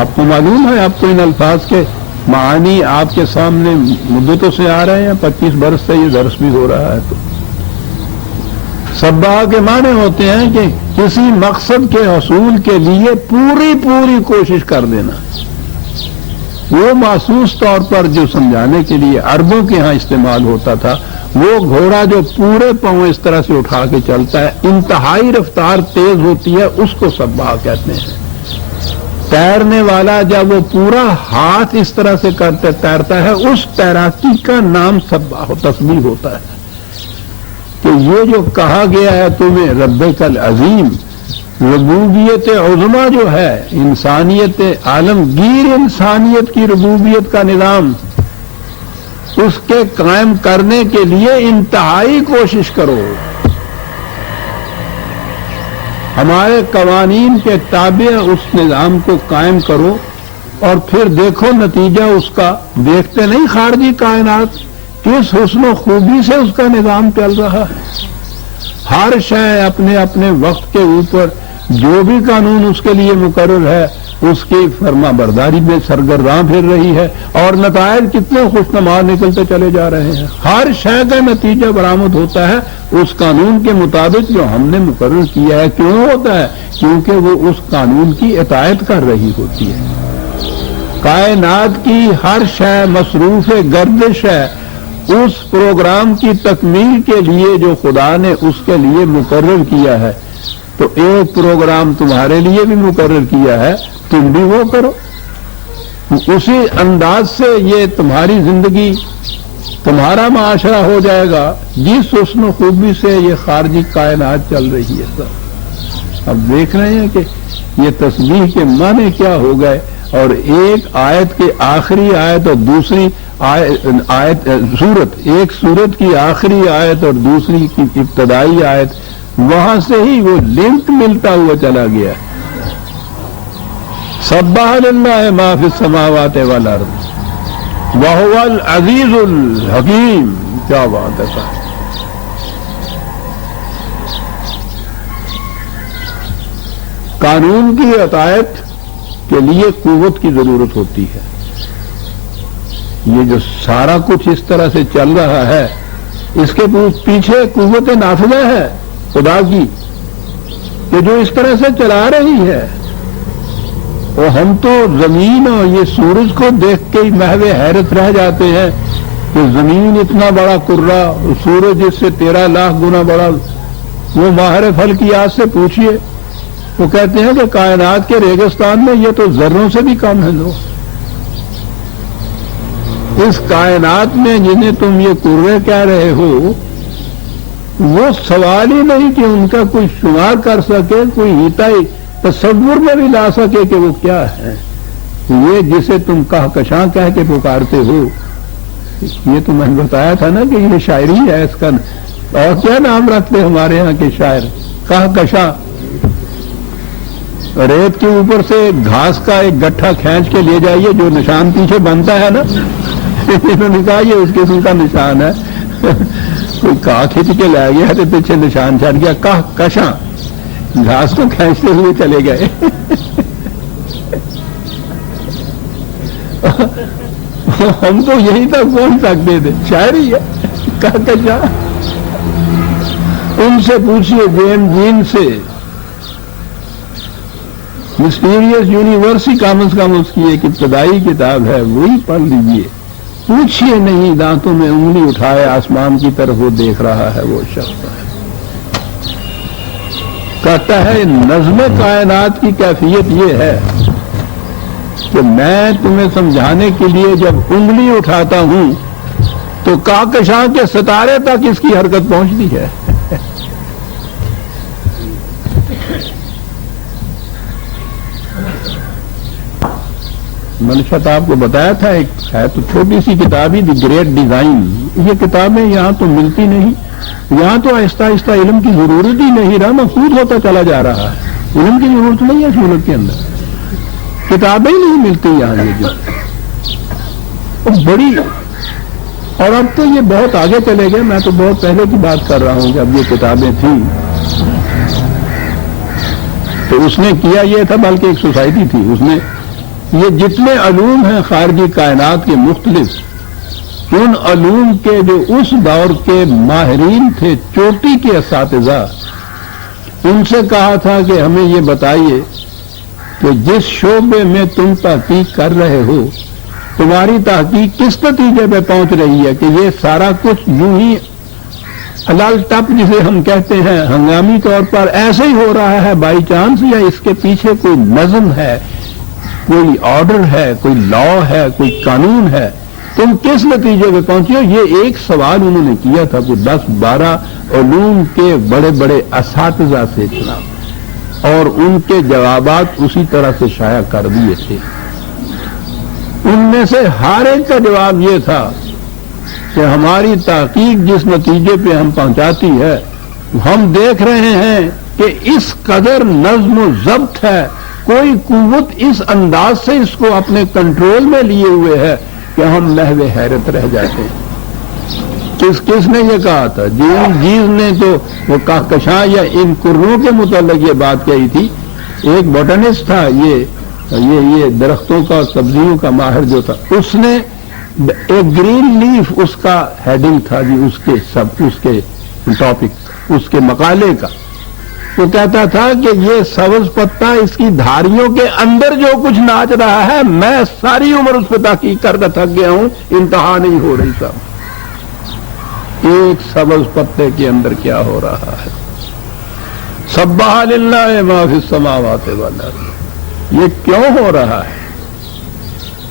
آپ کو معلوم ہے، آپ کو ان الفاظ کے معانی آپ کے سامنے مدتوں سے آ رہے ہیں، 25 برس سے یہ درس بھی ہو رہا ہے. تو سبح کے معنی ہوتے ہیں کہ کسی مقصد کے حصول کے لیے پوری کوشش کر دینا. وہ محسوس طور پر جو سمجھانے کے لیے عربوں کے ہاں استعمال ہوتا تھا، وہ گھوڑا جو پورے پاؤں اس طرح سے اٹھا کے چلتا ہے، انتہائی رفتار تیز ہوتی ہے، اس کو سبح کہتے ہیں. تیرنے والا جب وہ پورا ہاتھ اس طرح سے کرتے تیرتا ہے، اس تیراکی کا نام سبح تسبیح ہوتا ہے. کہ یہ جو کہا گیا ہے تمہیں ربک العظیم، ربوبیت عظما جو ہے، انسانیت عالمگیر انسانیت کی ربوبیت کا نظام، اس کے قائم کرنے کے لیے انتہائی کوشش کرو. ہمارے قوانین کے تابع اس نظام کو قائم کرو اور پھر دیکھو نتیجہ اس کا. دیکھتے نہیں خارجی کائنات کس حسن و خوبی سے اس کا نظام چل رہا ہے. ہر شے اپنے اپنے وقت کے اوپر جو بھی قانون اس کے لیے مقرر ہے اس کی فرما برداری میں سرگرداں پھر رہی ہے، اور نتائج کتنے خوشنما نکلتے چلے جا رہے ہیں. ہر شے کا نتیجہ برآمد ہوتا ہے اس قانون کے مطابق جو ہم نے مقرر کیا ہے. کیوں ہوتا ہے؟ کیونکہ وہ اس قانون کی اطاعت کر رہی ہوتی ہے. کائنات کی ہر شے مصروف گردش ہے اس پروگرام کی تکمیل کے لیے جو خدا نے اس کے لیے مقرر کیا ہے. تو ایک پروگرام تمہارے لیے بھی مقرر کیا ہے، تم بھی وہ کرو. اسی انداز سے یہ تمہاری زندگی، تمہارا معاشرہ ہو جائے گا جس حسن و خوبی سے یہ خارجی کائنات چل رہی ہے. اب دیکھ رہے ہیں کہ یہ تسبیح کے معنی کیا ہو گئے، اور ایک آیت کے آخری آیت اور دوسری آیت سورت، ایک سورت کی آخری آیت اور دوسری کی ابتدائی آیت، وہاں سے ہی وہ لنک ملتا ہوا چلا گیا. سبح للہ ما فی السماوات والارض وہو العزیز الحکیم. کیا بات ہے صاحب. قانون کی اطاعت کے لیے قوت کی ضرورت ہوتی ہے. یہ جو سارا کچھ اس طرح سے چل رہا ہے اس کے پیچھے قوت نافذہ ہے خدا کی کہ جو اس طرح سے چلا رہی ہے. اور ہم تو زمین اور یہ سورج کو دیکھ کے ہی محو حیرت رہ جاتے ہیں کہ زمین اتنا بڑا کرہ، سورج اس سے 13 لاکھ گنا بڑا. وہ ماہر فلکیات سے پوچھئے، وہ کہتے ہیں کہ کائنات کے ریگستان میں یہ تو ذروں سے بھی کم ہے. لوگ اس کائنات میں جنہیں تم یہ کرے کہہ رہے ہو وہ سوال ہی نہیں کہ ان کا کوئی شمار کر سکے، کوئی ہیتائی تصور میں بھی لا سکے کہ وہ کیا ہے. یہ جسے تم کہکشاں کہہ کے پکارتے ہو، یہ تو میں نے بتایا تھا نا کہ یہ شاعری ہے. اس کا اور کیا نام رکھتے ہمارے ہاں کے شاعر؟ کہکشاں. ریت کے اوپر سے گھاس کا ایک گٹھا کھینچ کے لے جائیے، جو نشان پیچھے بنتا ہے نا انہوں نے کہا یہ اس قسم کا نشان ہے. کوئی کہا کھینچ کے لے گیا تو پیچھے نشان چھڑ گیا. کہکشاں گھاس کو کھینچتے ہوئے چلے گئے. ہم تو یہیں تک پہنچ سکتے تھے، شاعری ہے کہکشاں۔ ان سے پوچھیے جیمز جین سے، مسٹیریس یونیورس ہی کم از کم اس کی ایک ابتدائی کتاب ہے، وہی پڑھ لیجئے۔ پوچھئے نہیں، دانتوں میں انگلی اٹھائے آسمان کی طرف وہ دیکھ رہا ہے، وہ شخص ہے۔ کہتا ہے نظم کائنات کی کیفیت یہ ہے کہ میں تمہیں سمجھانے کے لیے جب انگلی اٹھاتا ہوں تو کہکشاں کے ستارے تک اس کی حرکت پہنچتی ہے۔ میں نے شاید آپ کو بتایا تھا، ایک ہے تو چھوٹی سی کتاب ہی دی گریٹ ڈیزائن، یہ کتابیں یہاں تو ملتی نہیں، یہاں تو آہستہ آہستہ علم کی ضرورت ہی نہیں رہا، محفوظ ہوتا چلا جا رہا ہے، علم کی ضرورت نہیں ہے اس ملک کے اندر، کتابیں ہی نہیں ملتی یہاں یہ جو بڑی، اور اب تو یہ بہت آگے چلے گئے، میں تو بہت پہلے کی بات کر رہا ہوں جب یہ کتابیں تھیں، تو اس نے کیا یہ تھا، بلکہ ایک سوسائٹی تھی، اس نے یہ جتنے علوم ہیں خارجی کائنات کے مختلف، ان علوم کے جو اس دور کے ماہرین تھے، چوٹی کے اساتذہ، ان سے کہا تھا کہ ہمیں یہ بتائیے کہ جس شعبے میں تم تحقیق کر رہے ہو، تمہاری تحقیق کس نتیجے پہ پہنچ رہی ہے کہ یہ سارا کچھ یوں ہی حلال ٹپ جسے ہم کہتے ہیں ہنگامی طور پر ایسے ہی ہو رہا ہے بائی چانس، یا اس کے پیچھے کوئی نظم ہے، کوئی آرڈر ہے، کوئی لا ہے، کوئی قانون ہے، تم کس نتیجے پہ پہنچے ہو؟ یہ ایک سوال انہوں نے کیا تھا کوئی 10-12 علوم کے بڑے بڑے اساتذہ سے جناب، اور ان کے جوابات اسی طرح سے شائع کر دیے تھے۔ ان میں سے ہر ایک کا جواب یہ تھا کہ ہماری تحقیق جس نتیجے پہ ہم پہنچاتی ہے، ہم دیکھ رہے ہیں کہ اس قدر نظم و ضبط ہے، کوئی قوت اس انداز سے اس کو اپنے کنٹرول میں لیے ہوئے ہے کہ ہم محو حیرت رہ جاتے ہیں۔ کس نے یہ کہا تھا؟ جیمز نے تو وہ کہکشاں یا ان کرنوں کے متعلق یہ بات کہی تھی۔ ایک بوٹنسٹ تھا، یہ درختوں کا سبزیوں کا ماہر جو تھا، اس نے ایک گرین لیف اس کا ہیڈنگ تھا جی، اس کے ٹاپک، اس کے مقالے کا، وہ کہتا تھا کہ یہ سبز پتا اس کی دھاریوں کے اندر جو کچھ ناچ رہا ہے، میں ساری عمر اس پہ تحقیق کرتا تھک گیا ہوں، انتہا نہیں ہو رہی صاحب، ایک سبز پتے کے اندر کیا ہو رہا ہے۔ سبح للہ ما فی السماوات والارض، یہ کیوں ہو رہا ہے؟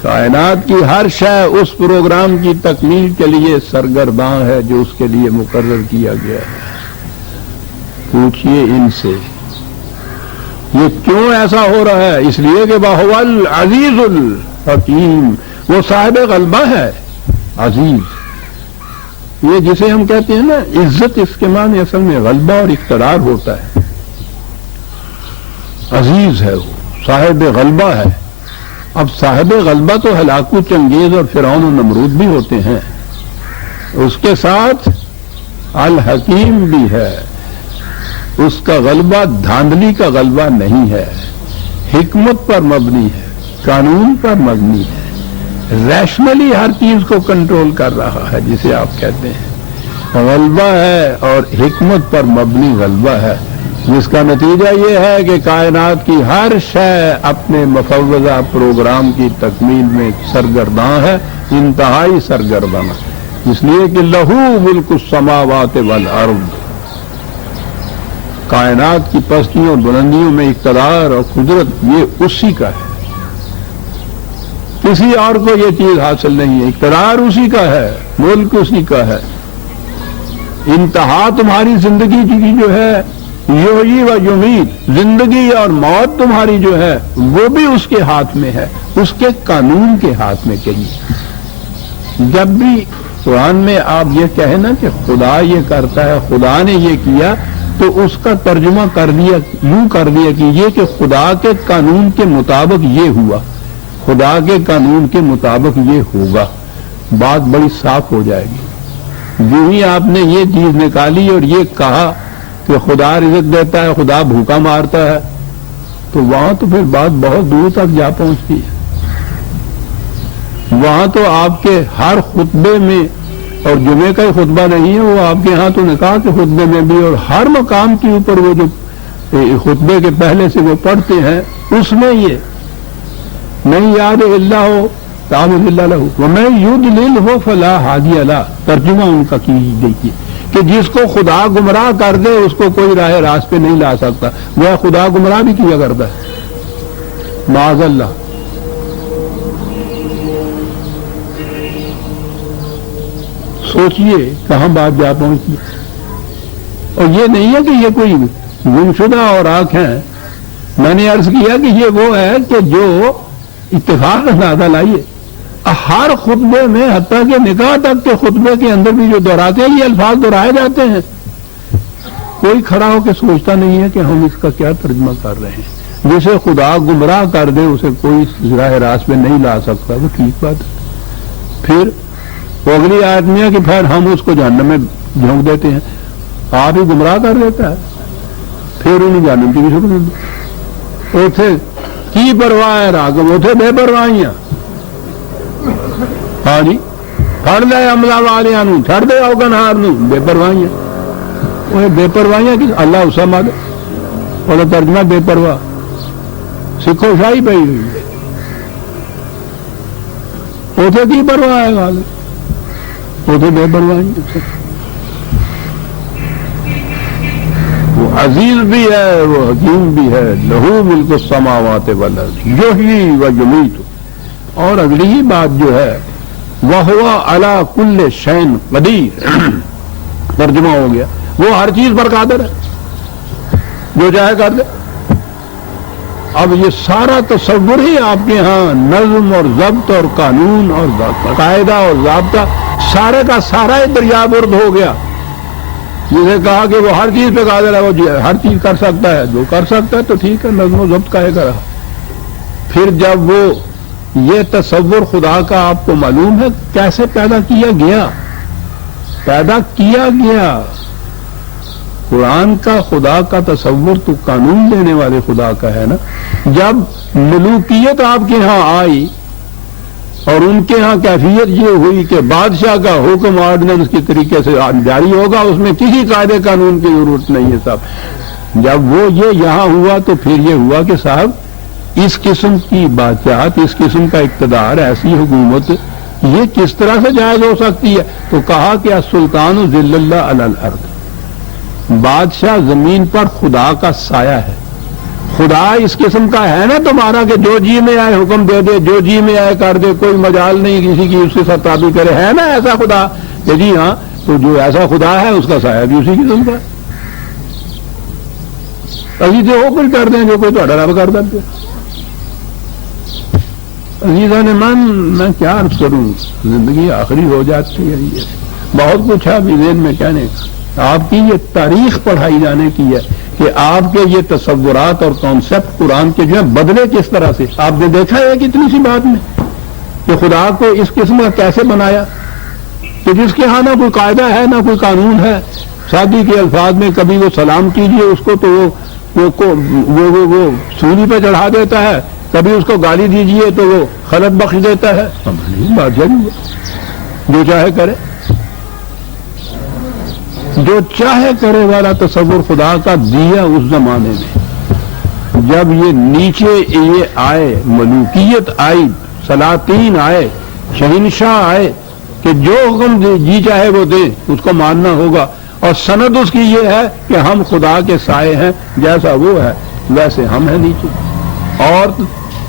کائنات کی ہر شے اس پروگرام کی تکمیل کے لیے سرگرداں ہے جو اس کے لیے مقرر کیا گیا ہے۔ پوچھئے ان سے یہ کیوں ایسا ہو رہا ہے؟ اس لیے کہ وَهُوَ الْعَزِيزُ الْحَكِيمُ، وہ صاحب غلبہ ہے، عزیز، یہ جسے ہم کہتے ہیں نا عزت، اس کے معنی اصل میں غلبہ اور اقتدار ہوتا ہے۔ عزیز ہے، وہ صاحب غلبہ ہے۔ اب صاحب غلبہ تو ہلاکو چنگیز اور فرعون و نمرود بھی ہوتے ہیں، اس کے ساتھ الحکیم بھی ہے۔ اس کا غلبہ دھاندلی کا غلبہ نہیں ہے، حکمت پر مبنی ہے، قانون پر مبنی ہے، ریشنلی ہر چیز کو کنٹرول کر رہا ہے، جسے آپ کہتے ہیں غلبہ ہے، اور حکمت پر مبنی غلبہ ہے، جس کا نتیجہ یہ ہے کہ کائنات کی ہر شے اپنے مفوضہ پروگرام کی تکمیل میں سرگرداں ہے، انتہائی سرگرداں، اس لیے کہ لہو ملک السماوات والارض، کائنات کی پستیوں اور بلندیوں میں اقتدار اور قدرت یہ اسی کا ہے، کسی اور کو یہ چیز حاصل نہیں ہے، اقتدار اسی کا ہے، ملک اسی کا ہے، انتہا تمہاری زندگی کی جو ہے یحیی و یمیت، زندگی اور موت تمہاری جو ہے وہ بھی اس کے ہاتھ میں ہے، اس کے قانون کے ہاتھ میں کہیے۔ جب بھی قرآن میں آپ یہ کہیں نا کہ خدا یہ کرتا ہے، خدا نے یہ کیا، تو اس کا ترجمہ یوں کر دیا کیجئے کہ خدا کے قانون کے مطابق یہ ہوا، خدا کے قانون کے مطابق یہ ہوگا، بات بڑی صاف ہو جائے گی۔ جو ہی آپ نے یہ چیز نکالی اور یہ کہا کہ خدا رزق دیتا ہے، خدا بھوکا مارتا ہے، تو وہاں تو پھر بات بہت دور تک جا پہنچتی ہے۔ وہاں تو آپ کے ہر خطبے میں، اور جمعے کا ہی خطبہ نہیں ہے، وہ آپ کے ہاں تو نکاح کے خطبے میں بھی، اور ہر مقام کے اوپر وہ جو خطبے کے پہلے سے وہ پڑھتے ہیں، اس میں یہ نہیں یاد اللہ ہو تعبد اللہ لہو ومن یضلل ہو فلا ہادی لہ، ترجمہ ان کا دیکھیے کہ جس کو خدا گمراہ کر دے اس کو کوئی راہ راست پہ نہیں لا سکتا، وہ خدا گمراہ بھی کیا کرتا ہے معاذ اللہ۔ سوچئے کہاں بات جا پہنچی، اور یہ نہیں ہے کہ یہ کوئی گمشدہ اور آنکھ ہیں، میں نے عرض کیا کہ یہ وہ ہے کہ جو اتفاق اندازہ لائیے ہر خطبے میں، حتیٰ کہ نکاح تک کے خطبے کے اندر بھی جو دہراتے ہیں یہ الفاظ دہرائے جاتے ہیں، کوئی کھڑا ہو کے سوچتا نہیں ہے کہ ہم اس کا کیا ترجمہ کر رہے ہیں۔ جسے خدا گمراہ کر دے اسے کوئی راہ راست پہ نہیں لا سکتا، وہ ٹھیک بات ہے۔ پھر وہ اگلی آیت میں ہے کہ پھر ہم اس کو جہنم میں جھونک دیتے ہیں، آپ ہی گمراہ کر دیتا ہے، پھر انہیں جہنم کی بھی شکر دے اوتھے کی پرواہ ہے راگم، اوتھے بے پرواہیاں، ہاں جی پھڑ لے عملہ والیاں نو، چھڑ دے اوگنہار نو، بے پرواہیاں، وہ بے پرواہیاں کی اللہ اسا مد اور ترجمہ بے پرواہ، سکھو شاہی پئی ہوئی ہے، اوتھے کی پرواہ ہے گال، اوتھے بے پرواہیاں۔ وہ عزیز بھی ہے، وہ حکیم بھی ہے، لہو ملک السماوات والارض یحیی و یمیت، اور اگلی ہی بات جو ہے وَهُوَ عَلَى كُلِّ شَيْءٍ قَدِيرٌ، ترجمہ ہو گیا وہ ہر چیز پر قادر ہے، جو چاہے کر دے۔ اب یہ سارا تصور ہی آپ کے ہاں نظم اور ضبط اور قانون اور قاعدہ اور ضابطہ سارے کا سارا ہی دریابرد ہو گیا، جسے کہا کہ وہ ہر چیز پہ قادر ہے، وہ ہر چیز کر سکتا ہے، جو کر سکتا ہے تو ٹھیک ہے، نظم و ضبط کاہے کا رہا۔ پھر جب وہ یہ تصور خدا کا آپ کو معلوم ہے کیسے پیدا کیا گیا، قرآن کا خدا کا تصور تو قانون دینے والے خدا کا ہے نا۔ جب ملوکیت آپ کے ہاں آئی اور ان کے ہاں کیفیت یہ ہوئی کہ بادشاہ کا حکم آرڈیننس کی طریقے سے جاری ہوگا، اس میں کسی قاعدے قانون کی ضرورت نہیں ہے صاحب، جب وہ یہ یہاں ہوا تو پھر یہ ہوا کہ صاحب اس قسم کی بادشاہت، اس قسم کا اقتدار، ایسی حکومت یہ کس طرح سے جائز ہو سکتی ہے؟ تو کہا کہ السلطان ذل اللہ علی الارض، بادشاہ زمین پر خدا کا سایہ ہے۔ خدا اس قسم کا ہے نا تمہارا کہ جو جی میں آئے حکم دے دے، جو جی میں آئے کر دے، کوئی مجال نہیں کسی کی اس سے سرتابی کرے، ہے نا ایسا خدا؟ کہ جی ہاں، تو جو ایسا خدا ہے اس کا سایہ بھی اسی قسم کا ہے۔ ابھی تو وہ کچھ کر دیں جو کوئی تھوڑا رب کر دیتے۔ عزیزان من، میں کیا عرض کروں، زندگی آخری ہو جاتی ہے، یہ بہت کچھ ہے ابھی ذہن میں کہنے کا۔ آپ کی یہ تاریخ پڑھائی جانے کی ہے کہ آپ کے یہ تصورات اور کانسیپٹ قرآن کے جو ہیں بدلے کس طرح سے۔ آپ نے دیکھا ہے کہ اتنی سی بات میں کہ خدا کو اس قسم کا کیسے بنایا کہ جس کے ہاں نہ کوئی قاعدہ ہے نہ کوئی قانون ہے، شادی کے الفاظ میں کبھی وہ سلام کیجئے اس کو تو وہ سولی پہ چڑھا دیتا ہے، کبھی اس کو گالی دیجئے تو وہ خلط بخش دیتا ہے۔ بادشاہ جو چاہے کرے، جو چاہے کرے والا تصور خدا کا دیا اس زمانے میں۔ جب یہ نیچے یہ آئے، ملوکیت آئی، سلاطین آئے، شہنشاہ آئے کہ جو حکم جی چاہے وہ دے، اس کو ماننا ہوگا، اور سند اس کی یہ ہے کہ ہم خدا کے سائے ہیں، جیسا وہ ہے ویسے ہم ہیں نیچے۔ اور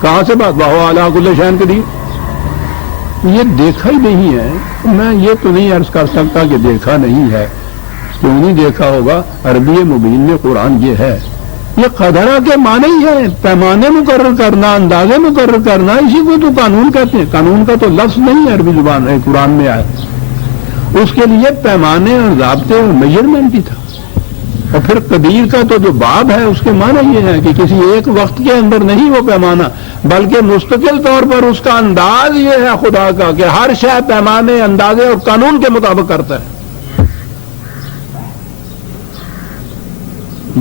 کہاں سے بات وَهُوَ عَلَىٰ كُلِّ شَيْءٍ قَدِيرٌ، یہ دیکھا ہی نہیں ہے۔ میں یہ تو نہیں عرض کر سکتا کہ دیکھا نہیں ہے، کیوں نہیں دیکھا ہوگا؟ عربی مبین میں قرآن یہ ہے، یہ قدرہ کے معنی ہی ہے، پیمانے مقرر کرنا، اندازے مقرر کرنا، اسی کو تو قانون کہتے ہیں۔ قانون کا تو لفظ نہیں ہے عربی زبان ہے قرآن میں آئے، اس کے لیے پیمانے اور ضابطے اور میجرمنٹ ہی تھا۔ اور پھر قدیر کا تو جو باب ہے اس کے معنی یہ ہے کہ کسی ایک وقت کے اندر نہیں وہ پیمانہ، بلکہ مستقل طور پر اس کا انداز یہ ہے خدا کا کہ ہر شے پیمانے، اندازے اور قانون کے مطابق کرتا ہے۔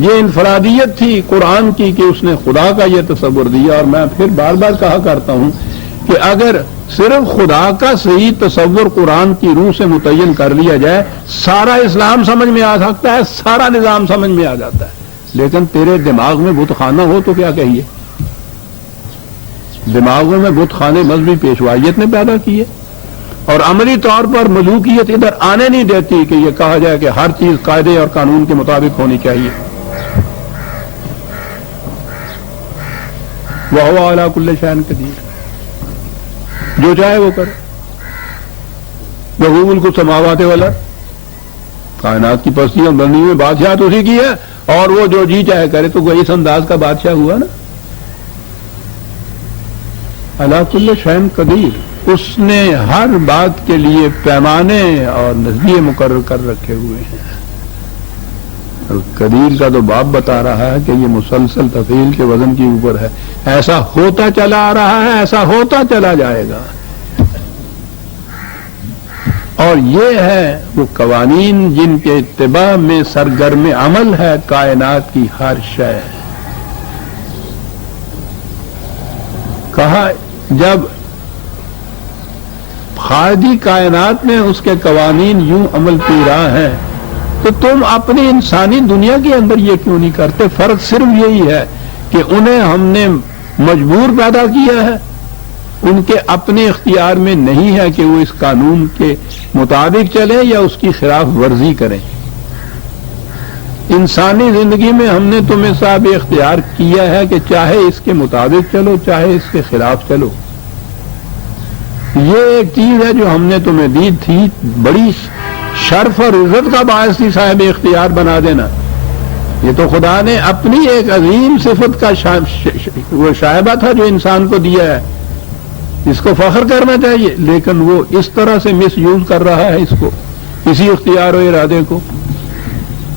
یہ انفرادیت تھی قرآن کی کہ اس نے خدا کا یہ تصور دیا۔ اور میں پھر بار بار کہا کرتا ہوں کہ کہ اگر صرف خدا کا صحیح تصور قرآن کی روح سے متعین کر لیا جائے سارا اسلام سمجھ میں آ سکتا ہے، سارا نظام سمجھ میں آ جاتا ہے. لیکن تیرے دماغ میں بت خانہ ہو تو کیا کہیے؟ دماغوں میں بت خانے مذہبی پیشوائیت نے پیدا کیے اور عملی طور پر ملوکیت ادھر آنے نہیں دیتی کہ یہ کہا جائے کہ ہر چیز قاعدے اور قانون کے مطابق ہونی چاہیے. وَهُوَ عَلَىٰ كُلِّ شَيْءٍ قَدِيرٌ، جو چاہے وہ کرے. لَهُ مُلْكُ السَّمَاوَاتِ وَالْأَرْضِ، کائنات کی پستیاں بنی ہوئی بادشاہت اسی کی ہے اور وہ جو جی چاہے کرے. تو وہ اس انداز کا بادشاہ ہوا نا. عَلَىٰ كُلِّ شَيْءٍ قَدِيرٌ، اس نے ہر بات کے لیے پیمانے اور نظریے مقرر کر رکھے ہوئے ہیں. قدیر کا تو باب بتا رہا ہے کہ یہ مسلسل تفعیل کے وزن کے اوپر ہے. ایسا ہوتا چلا آ رہا ہے، ایسا ہوتا چلا جائے گا. اور یہ ہے وہ قوانین جن کے اتباع میں سرگرم عمل ہے کائنات کی ہر شے. کہا جب خارجی کائنات میں اس کے قوانین یوں عمل پیرا ہیں تو تم اپنی انسانی دنیا کے اندر یہ کیوں نہیں کرتے؟ فرق صرف یہی ہے کہ انہیں ہم نے مجبور پیدا کیا ہے، ان کے اپنے اختیار میں نہیں ہے کہ وہ اس قانون کے مطابق چلیں یا اس کی خلاف ورزی کریں. انسانی زندگی میں ہم نے تمہیں صاحب اختیار کیا ہے کہ چاہے اس کے مطابق چلو چاہے اس کے خلاف چلو. یہ ایک چیز ہے جو ہم نے تمہیں دی تھی، بڑی شرف اور عزت کا باعث تھی صاحب اختیار بنا دینا. یہ تو خدا نے اپنی ایک عظیم صفت کا وہ شائبہ تھا جو انسان کو دیا ہے، اس کو فخر کرنا چاہیے. لیکن وہ اس طرح سے مس یوز کر رہا ہے اس کو، اسی اختیار و ارادے کو.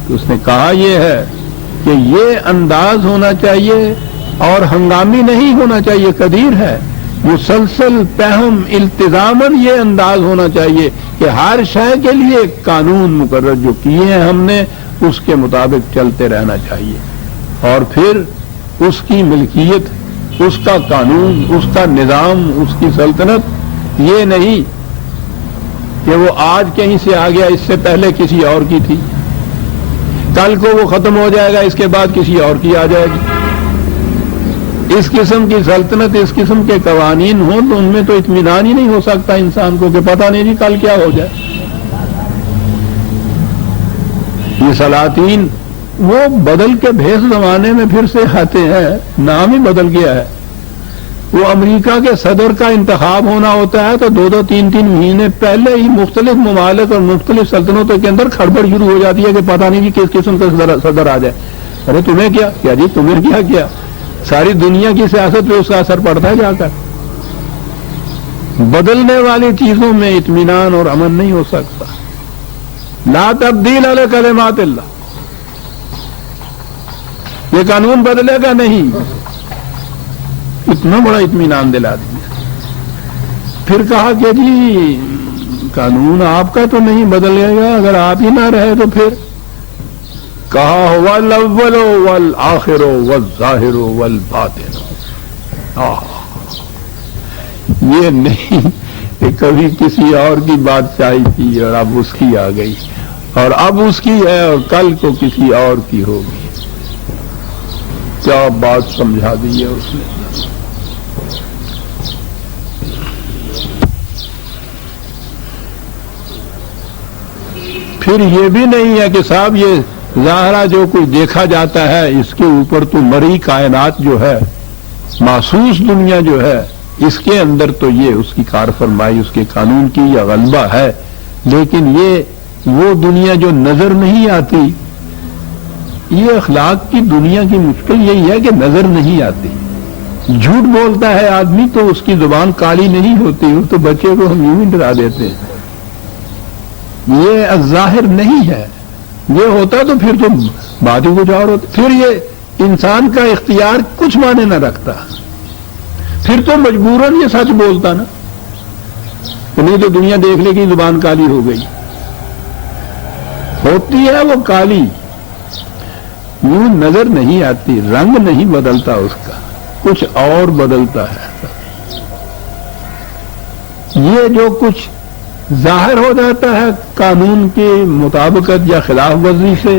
تو اس نے کہا یہ ہے کہ یہ انداز ہونا چاہیے اور ہنگامی نہیں ہونا چاہیے. قدیر ہے، مسلسل پہم التزاماً یہ انداز ہونا چاہیے کہ ہر شے کے لیے قانون مقرر جو کیے ہیں ہم نے اس کے مطابق چلتے رہنا چاہیے. اور پھر اس کی ملکیت، اس کا قانون، اس کا نظام، اس کی سلطنت یہ نہیں کہ وہ آج کہیں سے آ گیا، اس سے پہلے کسی اور کی تھی، کل کو وہ ختم ہو جائے گا، اس کے بعد کسی اور کی آ جائے گی. اس قسم کی سلطنت، اس قسم کے قوانین ہوں تو ان میں تو اطمینان ہی نہیں ہو سکتا انسان کو کہ پتہ نہیں جی کل کیا ہو جائے. یہ سلاطین وہ بدل کے بھیس زمانے میں پھر سے آتے ہیں، نام ہی بدل گیا ہے. وہ امریکہ کے صدر کا انتخاب ہونا ہوتا ہے تو 2-2 3-3 مہینے پہلے ہی مختلف ممالک اور مختلف سلطنتوں کے اندر کھڑبڑ شروع ہو جاتی ہے کہ پتہ نہیں جی کس قسم کا صدر آ جائے. ارے تمہیں کیا جی تمہیں کیا ساری دنیا کی سیاست پہ اس کا اثر پڑتا ہے جا کر. بدلنے والی چیزوں میں اطمینان اور امن نہیں ہو سکتا. لا تبدیل علی کلمات اللہ، یہ قانون بدلے گا نہیں. اتنا بڑا اطمینان دلا دیا. پھر کہا کہ جی قانون آپ کا تو نہیں بدلے گا، اگر آپ ہی نہ رہے تو پھر کہا والاول والآخر والظاہر والباطن. یہ نہیں کہ کبھی کسی اور کی بادشاہی تھی اور اب اس کی آ گئی اور اب اس کی ہے اور کل کو کسی اور کی ہوگی. کیا بات سمجھا دی ہے اس نے. پھر یہ بھی نہیں ہے کہ صاحب یہ ظاہرہ جو کوئی دیکھا جاتا ہے اس کے اوپر تو مری کائنات جو ہے، محسوس دنیا جو ہے، اس کے اندر تو یہ اس کی کار فرمائی اس کے قانون کی یا غلبہ ہے. لیکن یہ وہ دنیا جو نظر نہیں آتی، یہ اخلاق کی دنیا کی مشکل یہی ہے کہ نظر نہیں آتی. جھوٹ بولتا ہے آدمی تو اس کی زبان کالی نہیں ہوتی، وہ تو بچے کو ہم یوں ہی ڈرا دیتے ہیں. یہ ظاہر نہیں ہے. یہ ہوتا تو پھر تو بات ہی کچھ اور ہوتی. پھر یہ انسان کا اختیار کچھ معنی نہ رکھتا. پھر تو مجبوراً یہ سچ بولتا نا، نہیں تو دنیا دیکھ لے گی زبان کالی ہو گئی. ہوتی ہے وہ کالی، یوں نظر نہیں آتی، رنگ نہیں بدلتا اس کا، کچھ اور بدلتا ہے. یہ جو کچھ ظاہر ہو جاتا ہے قانون کی مطابقت یا خلاف ورزی سے،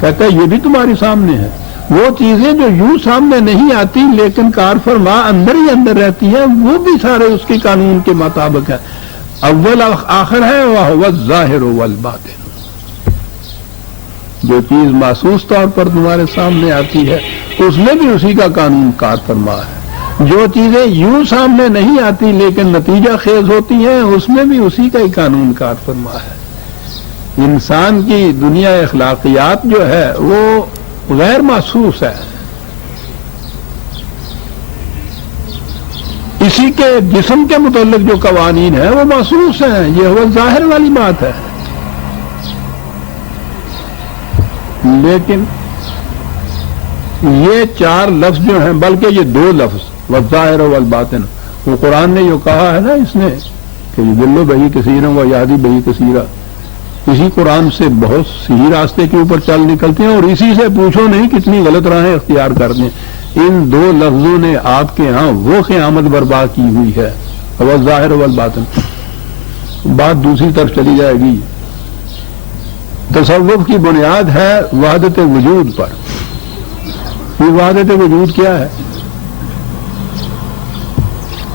کہتا ہے یہ بھی تمہارے سامنے ہے۔ وہ چیزیں جو یوں سامنے نہیں آتی لیکن کار فرما اندر ہی اندر رہتی ہے، وہ بھی سارے اس کے قانون کے مطابق ہے۔ اول آخر ہے وَهُوَ الظَّاهِرُ وَالْبَاطِنُ۔ جو چیز محسوس طور پر تمہارے سامنے آتی ہے اس میں بھی اسی کا قانون کار فرما ہے، جو چیزیں یوں سامنے نہیں آتی لیکن نتیجہ خیز ہوتی ہیں اس میں بھی اسی کا ہی قانون کار فرما ہے۔ انسان کی دنیا اخلاقیات جو ہے وہ غیر محسوس ہے، اسی کے جسم کے متعلق جو قوانین ہیں وہ محسوس ہیں، یہ وہ ظاہر والی بات ہے۔ لیکن یہ چار لفظ جو ہیں، بلکہ یہ دو لفظ والظاہر والباطن، وہ قرآن نے جو کہا ہے نا اس نے کہ یضل بہ کثیرا ویہدی بہ کثیرا، اسی قرآن سے بہت صحیح راستے کے اوپر چل نکلتے ہیں اور اسی سے پوچھو نہیں کتنی غلط راہیں اختیار کرتے ہیں۔ ان دو لفظوں نے آپ کے ہاں وہ قیامت برپا کی ہوئی ہے، والظاہر والباطن۔ بات دوسری طرف چلی جائے گی۔ تصوف کی بنیاد ہے وحدت وجود پر۔ یہ وحدت وجود کیا ہے؟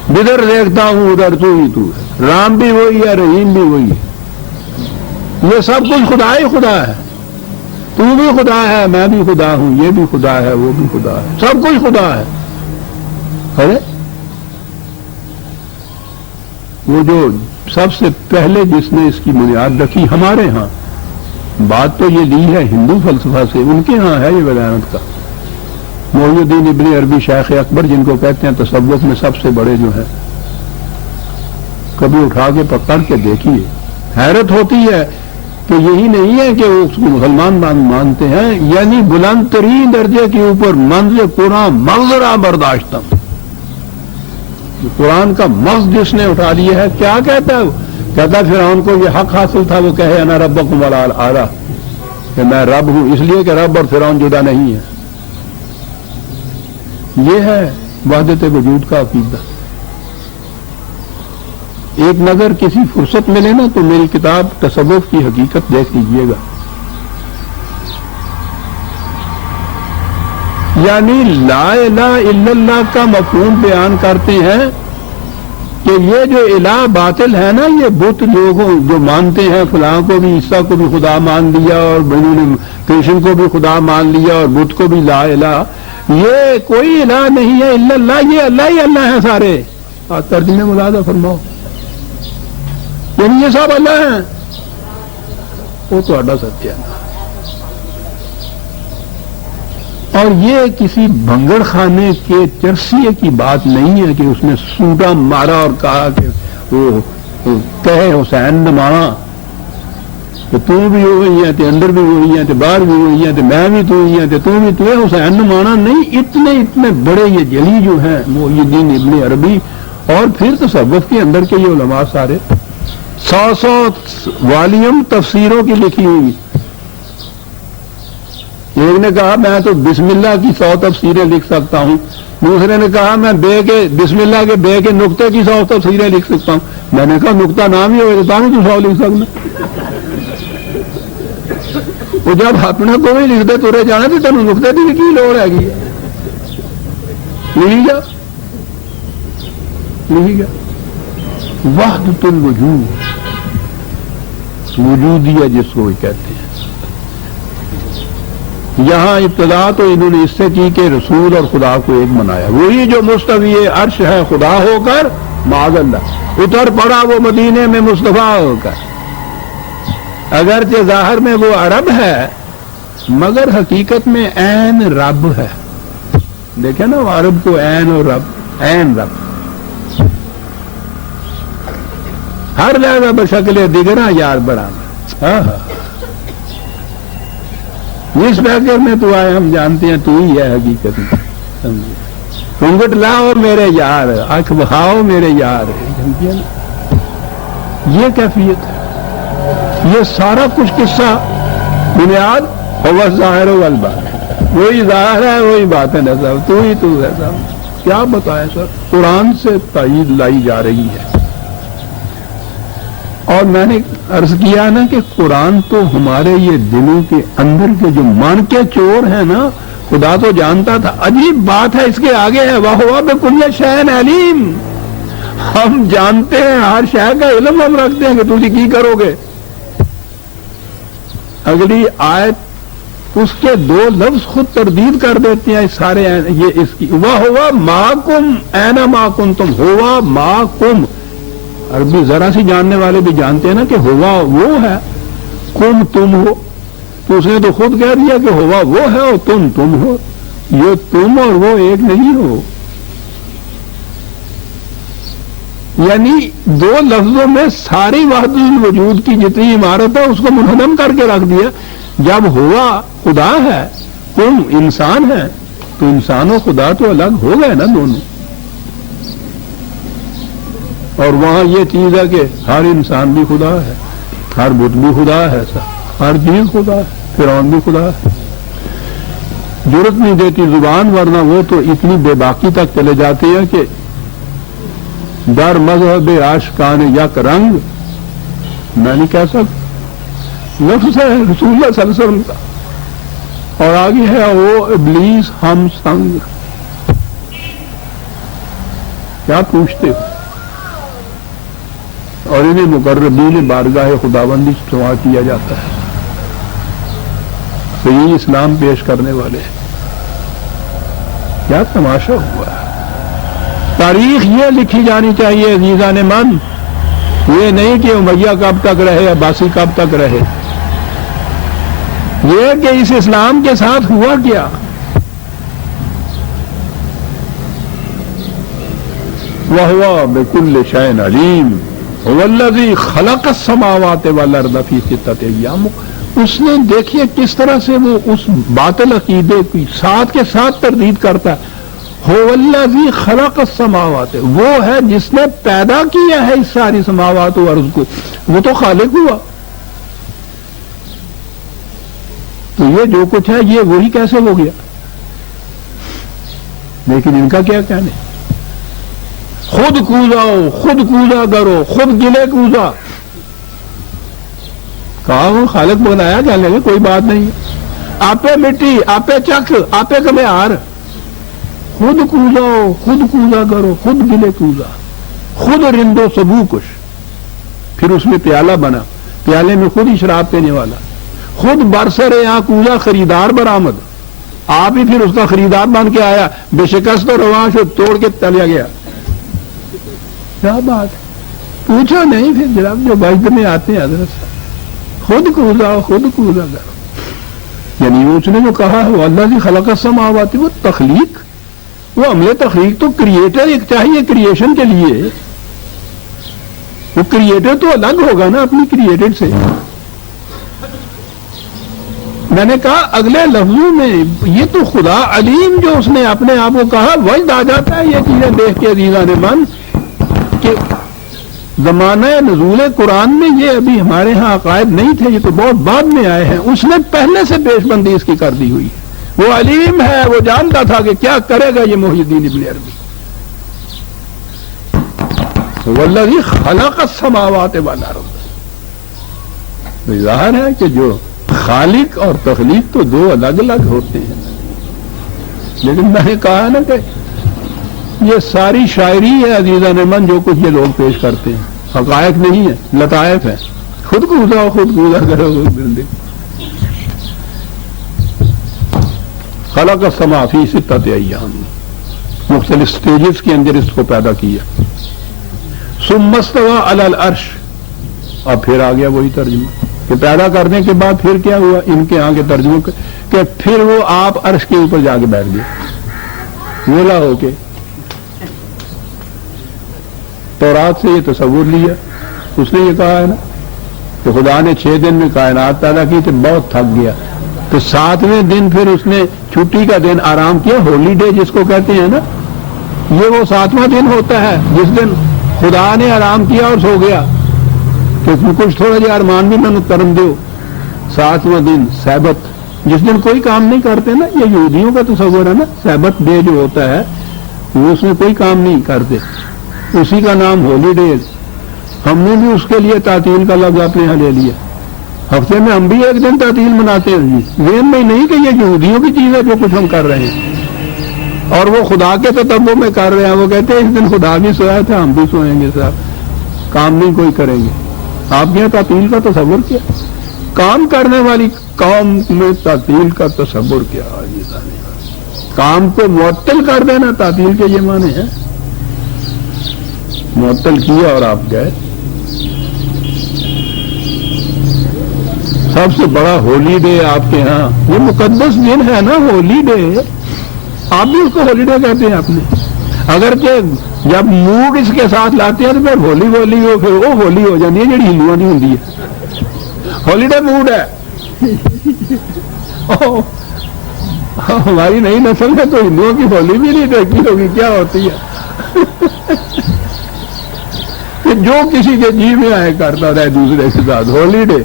جدھر دیکھتا ہوں ادھر تو ہی تو ہے، رام بھی وہی ہے، رحیم بھی وہی ہے، یہ سب کچھ خدا ہی خدا ہے، تو بھی خدا ہے، میں بھی خدا ہوں، یہ بھی خدا ہے، وہ بھی خدا ہے، سب کچھ خدا ہے۔ ارے وہ جو سب سے پہلے جس نے اس کی بنیاد رکھی ہمارے ہاں، بات تو یہ لی ہے ہندو فلسفہ سے، ان کے ہاں ہے یہ ولایت کا، محی الدین ابن عربی شیخ اکبر جن کو کہتے ہیں تصوف میں سب سے بڑے جو ہیں، کبھی اٹھا کے پکڑ کے دیکھیے، حیرت ہوتی ہے کہ یہی نہیں ہے کہ وہ اس کو مسلمان مانتے ہیں، یعنی بلند ترین درجے کے اوپر منظر قرآن مغزرہ برداشتم، قرآن کا مغز جس نے اٹھا لیا ہے، کیا کہتا ہے وہ؟ کہتا ہے فرعون کو یہ حق حاصل تھا وہ کہے انا ربکم الاعلی، کہ میں رب ہوں، اس لیے کہ رب اور فرعون جدا نہیں ہے۔ یہ ہے وحدت وجود کا عقیدہ۔ ایک نظر کسی فرصت ملے نا تو میری کتاب تصوف کی حقیقت دیکھ لیجیے گا، یعنی لا الہ الا اللہ کا مفہوم بیان کرتے ہیں کہ یہ جو الہ باطل ہے نا، یہ بت لوگوں جو مانتے ہیں، فلاں کو بھی عیسیٰ کو بھی خدا مان لیا اور انہوں نے کرشن کو بھی خدا مان لیا اور بت کو بھی لا الہ، یہ کوئی الہ نہیں ہے الا اللہ، یہ اللہ ہی اللہ ہیں سارے۔ ترجمے ملاحظہ فرماؤ، یعنی یہ سب اللہ ہیں، وہ تو اڈا ستیہ ہے۔ اور یہ کسی بھنگڑ خانے کے چرسیے کی بات نہیں ہے کہ اس نے سوٹا مارا اور کہا کہ وہ کہے حسین نے مارا کہ تو بھی وہی ہے، تے اندر بھی وہی ہے، تے باہر بھی وہی ہے، تے میں بھی تو ہی ہے، تے تو بھی تو ہے، حسین نے مارا نہیں۔ اتنے بڑے یہ جلی جو ہیں محی الدین ابن عربی اور پھر تصوف کے اندر کے یہ علماء سارے 100 والیوم تفسیروں کی لکھی ہوئی۔ ایک نے کہا میں تو بسم اللہ کی 100 تفسیریں لکھ سکتا ہوں، دوسرے نے کہا میں بسم اللہ کے بے کے نقطے کی 100 تفسیریں لکھ سکتا ہوں۔ میں نے کہا نقطہ نام ہی ہوئے تو 100 لکھ سکنا، وہ جب اپنے کو بھی لکھ دے تورے جانا تو تینوں نقطے کی کی لوڑ ہے گی، لکھی گا وحدت الوجود، وجودیہ جس کو کہتے ہیں۔ یہاں ابتدا تو انہوں نے اس سے کی کہ رسول اور خدا کو ایک بنایا، وہی جو مستوی عرش ہے خدا ہو کر معاذ اللہ اتر پڑا وہ مدینے میں مصطفیٰ ہو کر، اگرچہ ظاہر میں وہ عرب ہے مگر حقیقت میں عین رب ہے۔ دیکھیں نا وہ عرب کو عین اور رب، عین رب ہر لہذا بشکل دیگرہ یار بڑا، اس فکر میں تو آئے ہم جانتے ہیں تو ہی ہے حقیقت میں، گھونگھٹ لاؤ میرے یار، آنکھ بہاؤ میرے یار، یہ کیفیت ہے۔ یہ سارا کچھ قصہ بنیاد ہوا ظاہر والباطن، وہی ظاہر ہے وہی باطن ہے، سب تو ہی تو ہے، سب کیا بتائیں سر، قرآن سے تائید لائی جا رہی ہے۔ اور میں نے عرض کیا نا کہ قرآن تو ہمارے یہ دلوں کے اندر کے جو من کے چور ہیں نا، خدا تو جانتا تھا. عجیب بات ہے، اس کے آگے ہے وَهُوَ بِكُلِّ شَيْءٍ عَلِيمٌ. ہم جانتے ہیں، ہر شے کا علم ہم رکھتے ہیں کہ تجھے کی کرو گے. اگلی آیت اس کے دو لفظ خود تردید کر دیتے ہیں سارے. یہ اس کی وَهُوَ مَعَكُمْ أَيْنَمَا كُنتُمْ. ہوا مَعَكُمْ. عربی ذرا سی جاننے والے بھی جانتے ہیں نا کہ ہوا وہ ہے، کم تم ہو. تو اس نے تو خود کہہ دیا کہ ہوا وہ ہے اور تم ہو. یہ تم اور وہ ایک نہیں ہو. یعنی دو لفظوں میں ساری وحدت الوجود کی جتنی عمارت ہے اس کو منہدم کر کے رکھ دیا. جب ہوا خدا ہے، تم انسان ہے، تو انسان و خدا تو الگ ہو گئے نا دونوں. اور وہاں یہ چیز ہے کہ ہر انسان بھی خدا ہے، ہر بت بھی خدا ہے، ہر چیز خدا ہے، فرعون بھی خدا ہے. جرت نہیں دیتی زبان، ورنہ وہ تو اتنی بے باکی تک چلے جاتے ہیں کہ در مذہب عاشقان یک رنگ. میں نہیں کہہ سکتا، لفظ ہے رسول اللہ صلی اللہ علیہ وسلم کا. اور آگے ہے وہ ابلیس ہم سنگ. کیا پوچھتے ہو؟ اور انہیں مقربین بارگاہ خداوندی سوا کیا جاتا ہے. تو یہ اسلام پیش کرنے والے ہیں. کیا تماشا ہوا ہے. تاریخ یہ لکھی جانی چاہیے عزیزان من، یہ نہیں کہ امیہ کب تک رہے، عباسی کب تک رہے. یہ کہ اس اسلام کے ساتھ ہوا کیا. وَهُوَ بِكُلِّ شَيْءٍ عَلِيمٌ هُوَ الَّذِي خَلَقَ السَّمَاوَاتِ وَالْأَرْضَ فِي سِتَّةِ أَيَّامٍ. اس نے دیکھیے کس طرح سے وہ اس باطل عقیدے کی ساتھ کے ساتھ تردید کرتا ہے. هُوَ الَّذِي خَلَقَ السَّمَاوَاتِ، وہ ہے جس نے پیدا کیا ہے اس ساری سماوات و ارض کو. وہ تو خالق ہوا. تو یہ جو کچھ ہے یہ وہی کیسے ہو گیا. لیکن ان کا کیا کہنے، خود کوزاؤ، خود کوزا کرو، خود گلے کوزا. کہا وہ خالق بنایا کیا لگے، کوئی بات نہیں. آپے مٹی، آپے چک، آپے کمیار. خود کوزاؤ، خود کوزا کرو، خود گلے کوزا. خود رندو سبو کش. پھر اس میں پیالہ بنا، پیالے میں خود ہی شراب پینے والا. خود برسر یہاں کوزا خریدار برآمد. آپ ہی پھر اس کا خریدار بن کے آیا. بے شکست و رواں سے توڑ کے چلیا گیا. کیا بات ہے، پوچھو نہیں. پھر جناب جو بجد میں آتے ہیں حضرت صاحب، خود کوزاؤ، خود کوزا کرو. یعنی اس نے جو کہا ہے وہ اللہ کی خلق السماوات، وہ تخلیق، وہ عمل تخلیق. تو کریٹر ایک چاہیے کریشن کے لیے. وہ کریٹر تو الگ ہوگا نا اپنی کریٹڈ سے. میں نے کہا اگلے لفظوں میں یہ تو خدا علیم جو اس نے اپنے آپ کو کہا، وجد آ جاتا ہے یہ چیزیں دیکھ کے عزیزان من کہ زمانہ نزول قرآن میں یہ ابھی ہمارے ہاں عقائد نہیں تھے، یہ تو بہت بعد میں آئے ہیں. اس نے پہلے سے پیش بندی اس کی کر دی ہوئی ہے. وہ علیم ہے، وہ جانتا تھا کہ کیا کرے گا یہ محی الدین ابن عربی. والذی خلق السماوات والارض. ظاہر ہے کہ جو خالق اور تخلیق تو دو الگ الگ ہوتے ہیں. لیکن میں نے کہا نا کہ یہ ساری شاعری ہے عزیزان من جو کچھ یہ لوگ پیش کرتے ہیں، حقائق نہیں ہے، لطائف ہے. خود کوزاؤ، خود کوزا کرو. خلق السماء فی ستۃ ایام، مختلف سٹیجز کے اندر اس کو پیدا کیا. ثم استوى علی العرش. اب پھر آ گیا وہی ترجمہ کہ پیدا کرنے کے بعد پھر کیا ہوا. ان کے آگے ترجمہ کہ پھر وہ آپ عرش کے اوپر جا کے بیٹھ گئے ویلا ہو کے. تورات سے یہ تصور لیا. اس نے یہ کہا ہے نا کہ خدا نے 6 دن میں کائنات پیدا کی تو بہت تھک گیا، تو 7ویں دن پھر اس نے چھٹی کا دن آرام کیا. ہولی ڈے جس کو کہتے ہیں نا، یہ وہ 7واں دن ہوتا ہے جس دن خدا نے آرام کیا اور سو گیا. کہ کچھ تھوڑا جی ارمان بھی من کرم دو. 7واں دن سبت، جس دن کوئی کام نہیں کرتے نا. یہ یہودیوں کا تصور ہے نا، سبت ڈے جو ہوتا ہے وہ اس میں کوئی کام نہیں کرتے، اسی کا نام ہولی ڈے. ہم نے بھی اس کے لیے تعطیل کا لفظ اپنے یہاں لے لیا. ہفتے میں ہم بھی ایک دن تعطیل مناتے ہیں. ذہن میں نہیں کہ یہ یہودیوں کی چیز ہے جو کچھ ہم کر رہے ہیں اور وہ خدا کے تتبع میں کر رہے ہیں. وہ کہتے ہیں اس دن خدا بھی سویا تھا, ہم بھی سوئیں گے صاحب, کام نہیں کوئی کریں گے. آپ کے یہاں تعطیل کا تصور کیا؟ کام کرنے والی قوم میں تعطیل کا تصور کیا؟ کام کو معطل کر دینا تعطیل کے یہ معنی ہے. معطل کیا اور آپ گئے. سب سے بڑا ہولی ڈے آپ کے ہاں, یہ مقدس دن ہے نا ہولی ڈے, آپ بھی اس کو ہولی ڈے کہتے ہیں اپنے. اگرچہ جب موڈ اس کے ساتھ لاتے ہیں تو پھر ہولی ہو, پھر وہ ہولی ہو جاتی ہے جڑی ہندوؤں کی ہوتی ہے. ہولی ڈے موڈ ہے. ہماری نئی نسل میں تو ہندوؤں کی ہولی بھی نہیں دیکھی ہوگی کیا ہوتی ہے. کہ جو کسی کے جی میں آئے کرتا رہے دوسرے کے ساتھ. ہولی ڈے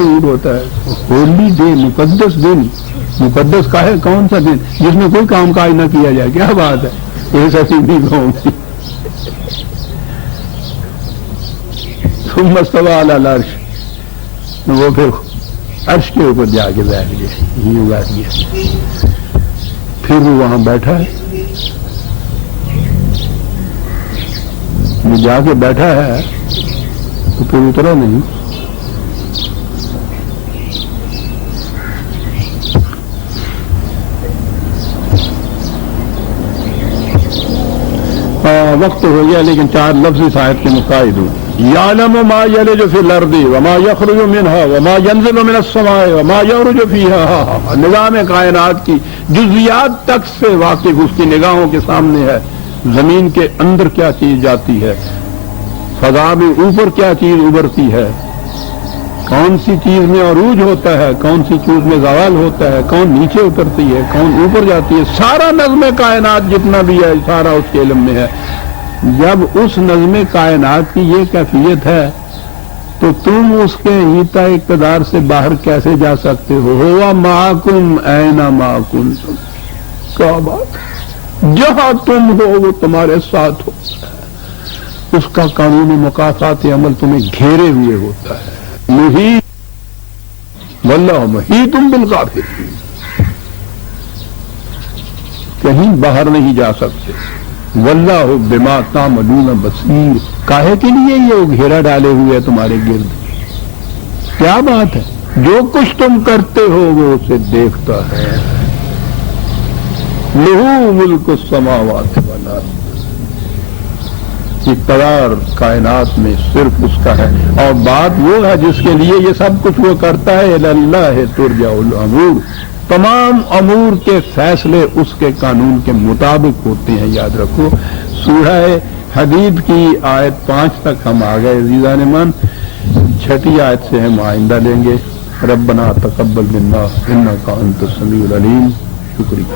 موڈ ہوتا ہے. ہولی ڈے مقدس دن. مقدس کا ہے کون سا دن جس میں کوئی کام کاج نہ کیا جائے؟ کیا بات ہے, یہ سچی نہیں کہوں. استوى علی العرش, وہ پھر عرش کے اوپر جا کے بیٹھ گئے. یہ بات یہ پھر وہ وہاں بیٹھا ہے, وہ جا کے بیٹھا ہے تو پھر اترا نہیں. وقت ہو گیا لیکن 4 لفظ اس آیت کے مقاعد ہوں. یعلم ما یلج فی الارض وما یخرج منها وما ینزل من السماء وما یعرج فیہا. نظام کائنات کی جزیات تک سے واقف اس کی نگاہوں کے سامنے ہے. زمین کے اندر کیا چیز جاتی ہے, فضا میں اوپر کیا چیز ابھرتی ہے, کون سی چیز میں عروج ہوتا ہے, کون سی چیز میں زوال ہوتا ہے, کون نیچے اترتی ہے, کون اوپر جاتی ہے. سارا نظم کائنات جتنا بھی ہے سارا اس کے علم میں ہے. جب اس نظم کائنات کی یہ کیفیت ہے تو تم اس کے ہیتا اقتدار سے باہر کیسے جا سکتے ہو؟ ہوا معکم اینما کنتم. کیا بات, جہاں تم ہو وہ تمہارے ساتھ ہو. اس کا قانون مکافات عمل تمہیں گھیرے ہوئے ہوتا ہے. محیط واللہ محیط بالکافرین, کہیں باہر نہیں جا سکتے. واللہ بما تعملون بصیر, کاہے کے لیے یہ گھیرا ڈالے ہوئے ہے تمہارے گرد؟ کیا بات ہے, جو کچھ تم کرتے ہو وہ اسے دیکھتا ہے. لہو ملک السماوات والارض, اقتدار کائنات میں صرف اس کا ہے. اور بات وہ ہے جس کے لیے یہ سب کچھ وہ کرتا ہے. الی اللہ ترجع الامور, تمام امور کے فیصلے اس کے قانون کے مطابق ہوتے ہیں. یاد رکھو سورہ حدید کی آیت 5 تک ہم آ گئے عزیزان من. 6 آیت سے ہم آئندہ لیں گے. ربنا تقبل منا انک انت السمیع العلیم. شکریہ.